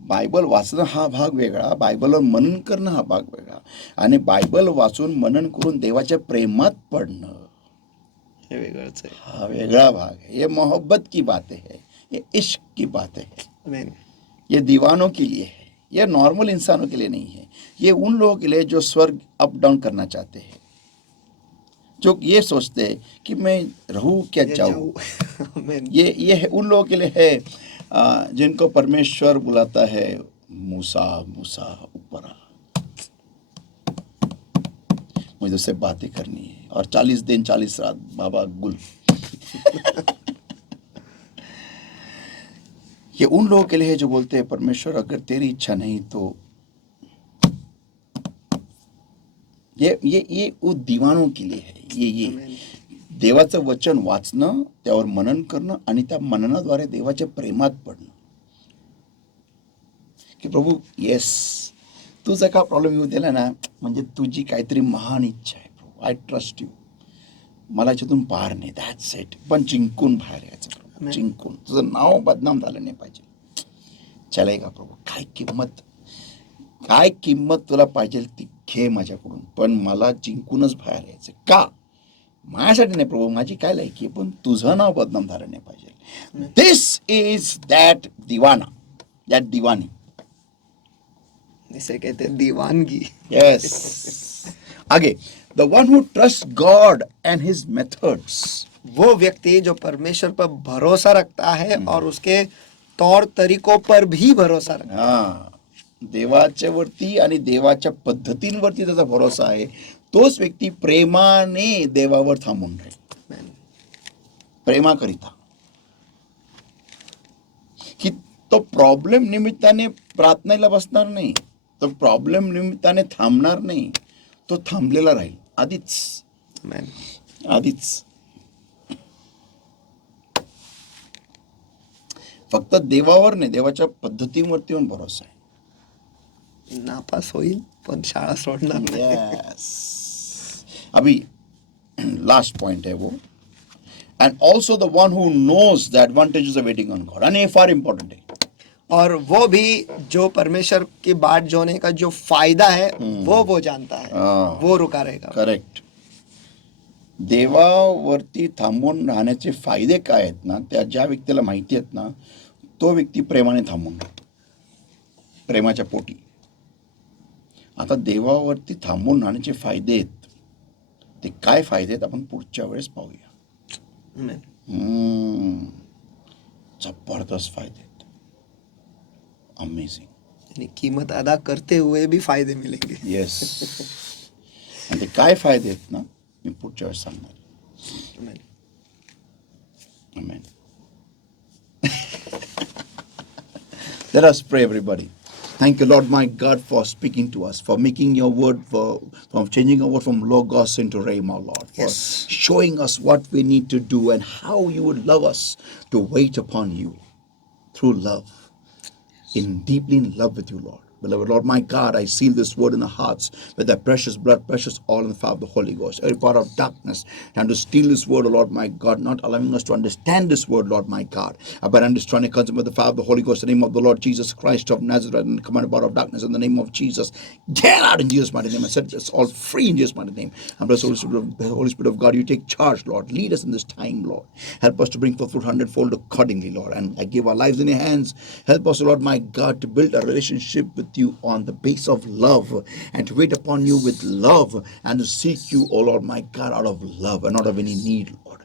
बायबल वाचणं हा भाग वेगळा, बायबलवर मनन करणं हा भाग वेगळा. आणि बायबल वाचून मनन करून देवाच्या प्रेमात पडणं हे वेगळंच आहे. हा वेगळा भाग है. ये मोहब्बत की बातें है, ये इश्क की बातें है. आमेन. ये दीवानों के लिए है, ये नॉर्मल इंसानों के लिए नहीं है. ये उन लोगों के लिए जो स्वर्ग अप डाउन करना चाहते हैं, जो ये सोचते हैं कि मैं रहूं क्या जाऊं. आमेन. ये है उन लोगों के लिए है जिनको परमेश्वर बुलाता है, मूसा मूसा ऊपर आ, मुझे उससे बातें करनी है. और 40 दिन 40 रात बाबा गुल. ये उन लोगों के लिए है जो बोलते हैं परमेश्वर अगर तेरी इच्छा नहीं तो. ये वो दीवानों के लिए है. ये आमेन. देवाचं वचन वाचणं, त्यावर मनन करणं आणि त्या मननाद्वारे देवाच्या प्रेमात पडणं. की प्रभू येस तुझा का प्रॉब्लेम येऊ दिला ना, म्हणजे तुझी काहीतरी महान इच्छा आहे प्रभू. I trust you. मला याच्यातून पार नाही. That's it. पण जिंकून बाहेर यायचं प्रभू. Amen. जिंकून. तुझं नाव बदनाम झालं नाही पाहिजे. चलेगा प्रभू. काय किंमत तुला पाहिजे ती घे माझ्याकडून, पण मला जिंकूनच बाहेर यायचं. का माझ्यासाठी नाही प्रभू, माझी काय लायकी आहे, पण तुझं नाव बदनाम झालं नाही पाहिजे. दिस इज दॅट दिवाना, दॅट दिवानी. इसे कहते हैं दीवानगी. यस. आगे the one who trust God end his methods. वो व्यक्ति जो परमेश्वर पर भरोसा रखता है और उसके तौर तरीकों पर भी भरोसा रखता है. हा, देवाच्या वरती आणि देवाच्या पद्धतींवरती त्याचा भरोसा आहे, तोच व्यक्ती प्रेमाने देवावर थांबून राहील. Amen. प्रेमाकरिता, की तो प्रॉब्लेम निमित्ताने प्रार्थनेला बसणार नाही, तो प्रॉब्लेम निमित्ताने थांबणार नाही, तो थांबलेला राहील आधीच. फक्त देवावर नाही, देवाच्या पद्धतीवरती पण भरोसा आहे. नापास होईल पण शाळा सोडणार नाही. यस. अभी लास्ट पॉइंट है वो. And also the one who knows the advantages of waiting on God. आणि हे फार इम्पॉर्टंट आहे. और वो भी जो परमेश्वर की बाट जोने का जो फायदा है वो जानता है, वो रुका रहेगा. करेक्ट. देवावरती थांबून राहण्याचे फायदे काय आहेत ना, त्या ज्या व्यक्तीला माहिती आहेत ना, तो व्यक्ती प्रेमाने थांबून राहतो, प्रेमाच्या पोटी. आता देवावरती थांबून राहण्याचे फायदे आहेत, ते काय फायदे आहेत आपण पुढच्या वेळेस पाहूया. जबरदस्त फायदे आहेत. अमेझिंग. यानी कीमत अदा करते हुए भी फायदे मिलेंगे. येस. आणि ते काय फायदे आहेत ना, मी पुढच्या वेळेस सांगणार. Amen. Let us pray, everybody. Thank you, Lord, my God, for speaking to us, for making your word, from changing our word from Logos into Rhema, Lord, for Yes. showing us what we need to do and how you would love us to wait upon you through love, deeply in love with you, Lord. Beloved Lord, my God, I seal this word in the hearts with thy precious blood, precious oil, and the fire of the Holy Ghost. Every part of darkness trying to steal this word, O Lord, my God, not allowing us to understand this word, Lord, my God. But I'm just trying to consume with the fire of the Holy Ghost, in the name of the Lord Jesus Christ of Nazareth, and command part of darkness in the name of Jesus. Get out in Jesus' mighty name. I set us all free in Jesus' mighty name. And bless the Holy Spirit of God, you take charge, Lord. Lead us in this time, Lord. Help us to bring forth fruit hundredfold accordingly, Lord. And I give our lives in your hands. Help us, Lord, my God, to build a relationship with you on the base of love, and to wait upon you with love, and to seek you, O Lord, my God, out of love and not of any need, Lord.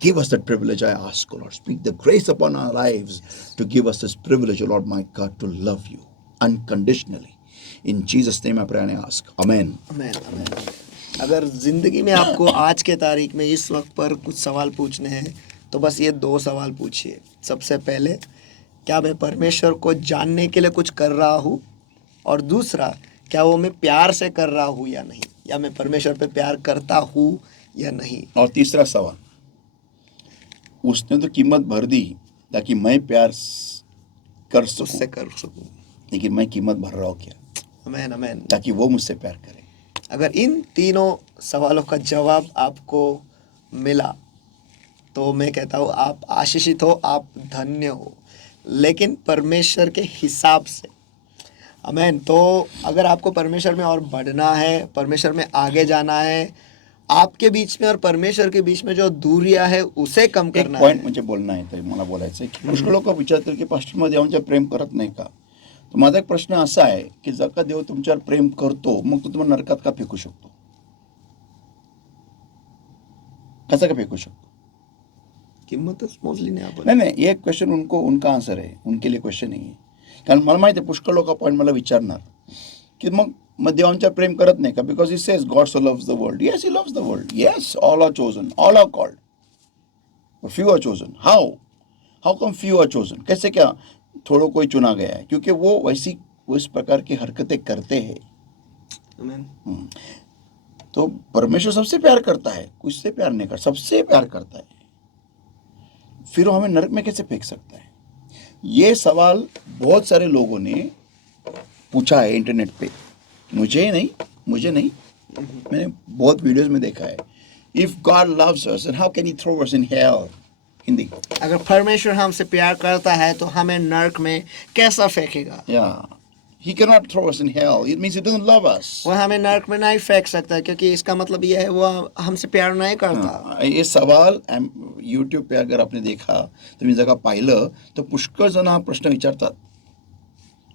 Give us that privilege, I ask, O Lord. Speak the grace upon our lives to give us this privilege, O Lord, my God, to love you unconditionally. In Jesus' name I pray and I ask. Amen. आमेन, आमेन. अगर जिंदगी में आपको आज के तारीख में इस वक्त पर कुछ सवाल पूछने हैं तो बस ये 2 सवाल पूछिए. सबसे पहले, क्या मैं परमेश्वर को जानने के लिए कुछ कर रहा हूँ, और दूसरा, क्या वो मैं प्यार से कर रहा हूँ या नहीं, या मैं परमेश्वर पे प्यार करता हूँ या नहीं. और तीसरा सवाल, उसने तो कीमत भर दी ताकि मैं प्यार कर उससे सकूं, कर सकूँ. लेकिन मैं कीमत भर रहा हूँ क्या, आमेन, आमेन. ताकि वो मुझसे प्यार करे. अगर इन तीनों सवालों का जवाब आपको मिला तो मैं कहता हूँ आप आशीषित हो, आप धन्य हो, लेकिन परमेश्वर के हिसाब से. आमेन. तो अगर आपको परमेश्वर में और बढ़ना है, परमेश्वर में आगे जाना है, आपके बीच में और परमेश्वर के बीच में जो दूरियां है उसे कम एक करना पॉइंट है. म्हणजे बोलणं आहे, तर मला बोलायचं आहे की पुष्कळ लोक विचारतात की पास्टर मध्ये आमच्या प्रेम करत नाही का. तर माझा एक प्रश्न असा आहे की जर का देव तुमच्यावर प्रेम करतो, मग तो तुम्हाला नरकात का फेकू शकतो, कसा का फेकू शकतो. किंमतच मोजली नाही आपण. नाही नाही, ये क्वेश्चन उनका आंसर है, उनके लिए क्वेश्चन नहीं है. कारण मला माहिती आहे पुष्कळ लोक पॉईंट मला विचारणार की मग देव आमच्यावर प्रेम करत नाही का, because he says God so loves the world. Yes, he loves the world. Yes, all are chosen, all are called, few are chosen. How come few are chosen, कैसे, क्या थोड़ा कोई चुना गया है, क्योंकि वो वैसी उस प्रकार की हरकतें करते हैं. आमेन. तो परमेश्वर सबसे प्यार करता है, कुछ से प्यार नहीं करता, सबसे प्यार करता है. फिर वो हमें नरक में कैसे फेंक सकता है. ये सवाल बहुत सारे लोगों ने पूछा है इंटरनेट पे. मुझे नहीं, मैंने बहुत वीडियोस में देखा है. If God loves us, then how can he throw us in hell. Hindi. अगर परमेश्वर हमसे प्यार करता है तो हमें नरक में कैसा फेंकेगा. या, he cannot throw us in hell. It means he doesn't love us. वह हमें नरक में नहीं फेंक सकता, क्योंकि इसका मतलब यह है वो हमसे प्यार नहीं करता. हाँ, ये सवाल यूट्यूब पे अगर आपने देखा, तुम्ही जगा पाहिलं तर पुष्कळ जण हा प्रश्न विचारतात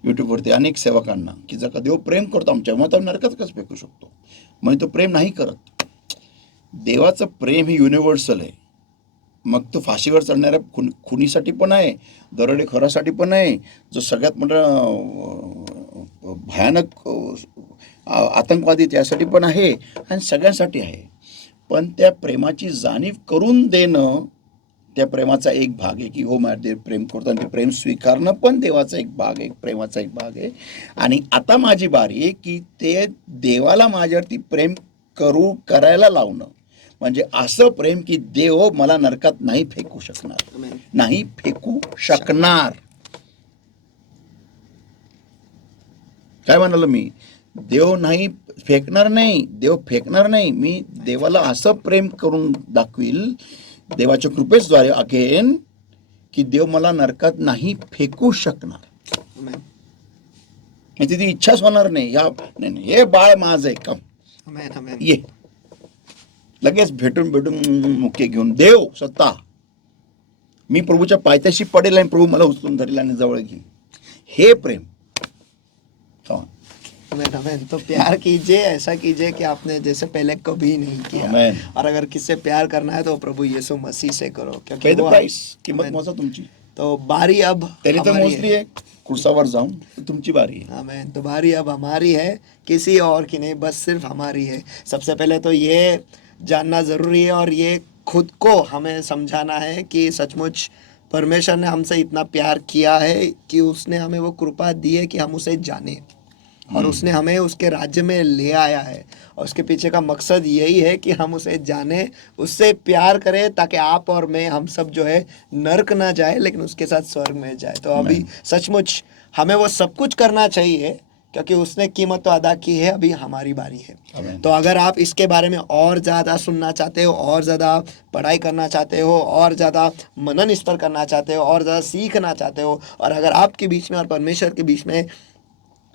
यूट्यूबवरती अनेक सेवकांना की जर का देव प्रेम करतो आमच्या, मग तो नरकात कसं फेकू शकतो. मग तो प्रेम नाही करत. देवाचं प्रेम हे युनिव्हर्सल आहे. मग तो फाशीवर चढणाऱ्या खुनीसाठी पण आहे, दरोडेखोरासाठी पण आहे, जो सगळ्यात मोठा भयानक आतंकवादी त्यासाठी पण आहे, आणि सगळ्यांसाठी आहे. पण त्या प्रेमाची जाणीव करून देणं त्या प्रेमाचा एक भाग आहे की हो माझे देव प्रेम करतो आणि ते प्रेम स्वीकारणं पण देवाचा एक भाग आहे, प्रेमाचा एक भाग आहे. आणि आता माझी बारी आहे की ते देवाला माझ्यावरती प्रेम करायला लावणं, म्हणजे असं प्रेम की देव मला नरकात नाही फेकू शकणार, Amen. नाही फेकू शकणार. काय म्हणालो मी? देव नाही फेकणार नाही, देव फेकणार नाही. मी देवाला असं प्रेम करून दाखवील देवाच्या कृपेद्वारे अगेन की देव मला नरकात नाही फेकू शकणार. Amen. म्हणजे ती इच्छाच होणार नाही. नाही, हे बाळ माझं आहे, कम Amen. Amen. ये, लगेच भेटून मुके घेऊन देव स्वतः मी प्रभूच्या पायथ्याशी पडेल आणि प्रभू मला उचलून धरेल आणि जवळ घेईल. हे प्रेम. Come on. Amen. Amen. तो प्यार कीजिए, ऐसा कीजिए कि आपने जैसे पहले कभी नहीं किया. Amen. और अगर किससे प्यार करना है तो प्रभु यीशु मसीह से करो, क्योंकि Pay the वो price. किंमत Amen. मोजा तुमची. तो बारी अब त्याने तर हमारी मोजली आहे कुर्सावर जाऊन, तुमची बारी आहे. आमेन. तो बारी अब हमारी है, किसी और की नहीं, बस सिर्फ हमारी है. सबसे पहले तो ये जानना ज़रूरी है और ये खुद को हमें समझाना है कि सचमुच परमेश्वर ने हमसे इतना प्यार किया है कि उसने हमें वो कृपा दी है कि हम उसे जाने, और उसने हमें उसके राज्य में ले आया है. और उसके पीछे का मकसद यही है कि हम उसे जाने, उससे प्यार करें, ताकि आप और मैं, हम सब जो है नर्क ना जाए लेकिन उसके साथ स्वर्ग में जाए. तो अभी सचमुच हमें वो सब कुछ करना चाहिए, क्योंकि उसने कीमत तो अदा की है. अभी हमारी बारी है. Amen. तो अगर आप इसके बारे में और ज़्यादा सुनना चाहते हो, और ज़्यादा पढ़ाई करना चाहते हो, और ज़्यादा मनन इस पर करना चाहते हो, और ज़्यादा सीखना चाहते हो, और अगर आपके बीच में और परमेश्वर के बीच में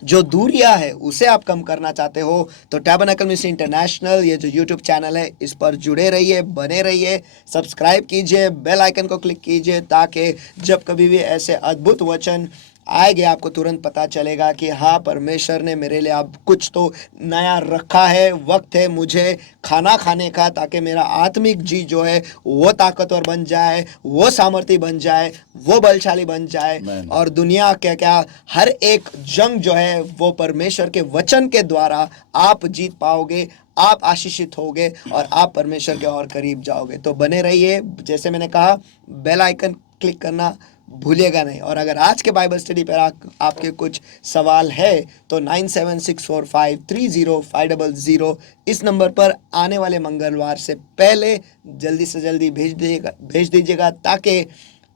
जो दूरियां है उसे आप कम करना चाहते हो, तो टैबरनेकल मिनिस्ट्री इंटरनेशनल ये जो यूट्यूब चैनल है इस पर जुड़े रहिए, बने रहिए, सब्सक्राइब कीजिए, बेल आइकन को क्लिक कीजिए, ताकि जब कभी भी ऐसे अद्भुत वचन आएंगे आपको तुरंत पता चलेगा कि हाँ, परमेश्वर ने मेरे लिए अब कुछ तो नया रखा है. वक्त है मुझे खाना खाने का, ताकि मेरा आत्मिक जी जो है वो ताकतवर बन जाए, वो सामर्थ्य बन जाए, वो बलशाली बन जाए. Amen. और दुनिया क्या क्या हर एक जंग जो है वो परमेश्वर के वचन के द्वारा आप जीत पाओगे, आप आशीषित होगे, और आप परमेश्वर के और करीब जाओगे. तो बने रहिए. जैसे मैंने कहा, बेल आइकन क्लिक करना भूलिएगा नहीं. और अगर आज के बाइबल स्टडी पर आपके कुछ सवाल है तो 9764530500 इस नंबर पर आने वाले मंगलवार से पहले जल्दी से जल्दी भेज दीजिएगा, ताकि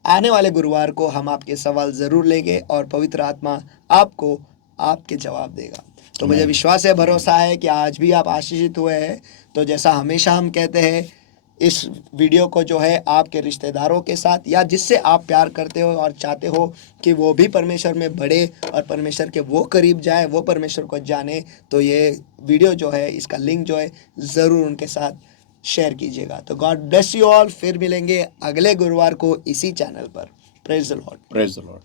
आने वाले गुरुवार को हम आपके सवाल ज़रूर लेंगे और पवित्र आत्मा आपको आपके जवाब देगा. तो मुझे विश्वास है, भरोसा है कि आज भी आप आशीषित हुए हैं. तो जैसा हमेशा हम कहते हैं, इस वीडियो को जो है आपके रिश्तेदारों के साथ, या जिससे आप प्यार करते हो और चाहते हो कि वो भी परमेश्वर में बढ़े और परमेश्वर के वो करीब जाए, वो परमेश्वर को जाने, तो ये वीडियो जो है, इसका लिंक जो है ज़रूर उनके साथ शेयर कीजिएगा. तो गॉड ब्लेस यू ऑल. फिर मिलेंगे अगले गुरुवार को इसी channel per. Praise the Lord. Praise the Lord.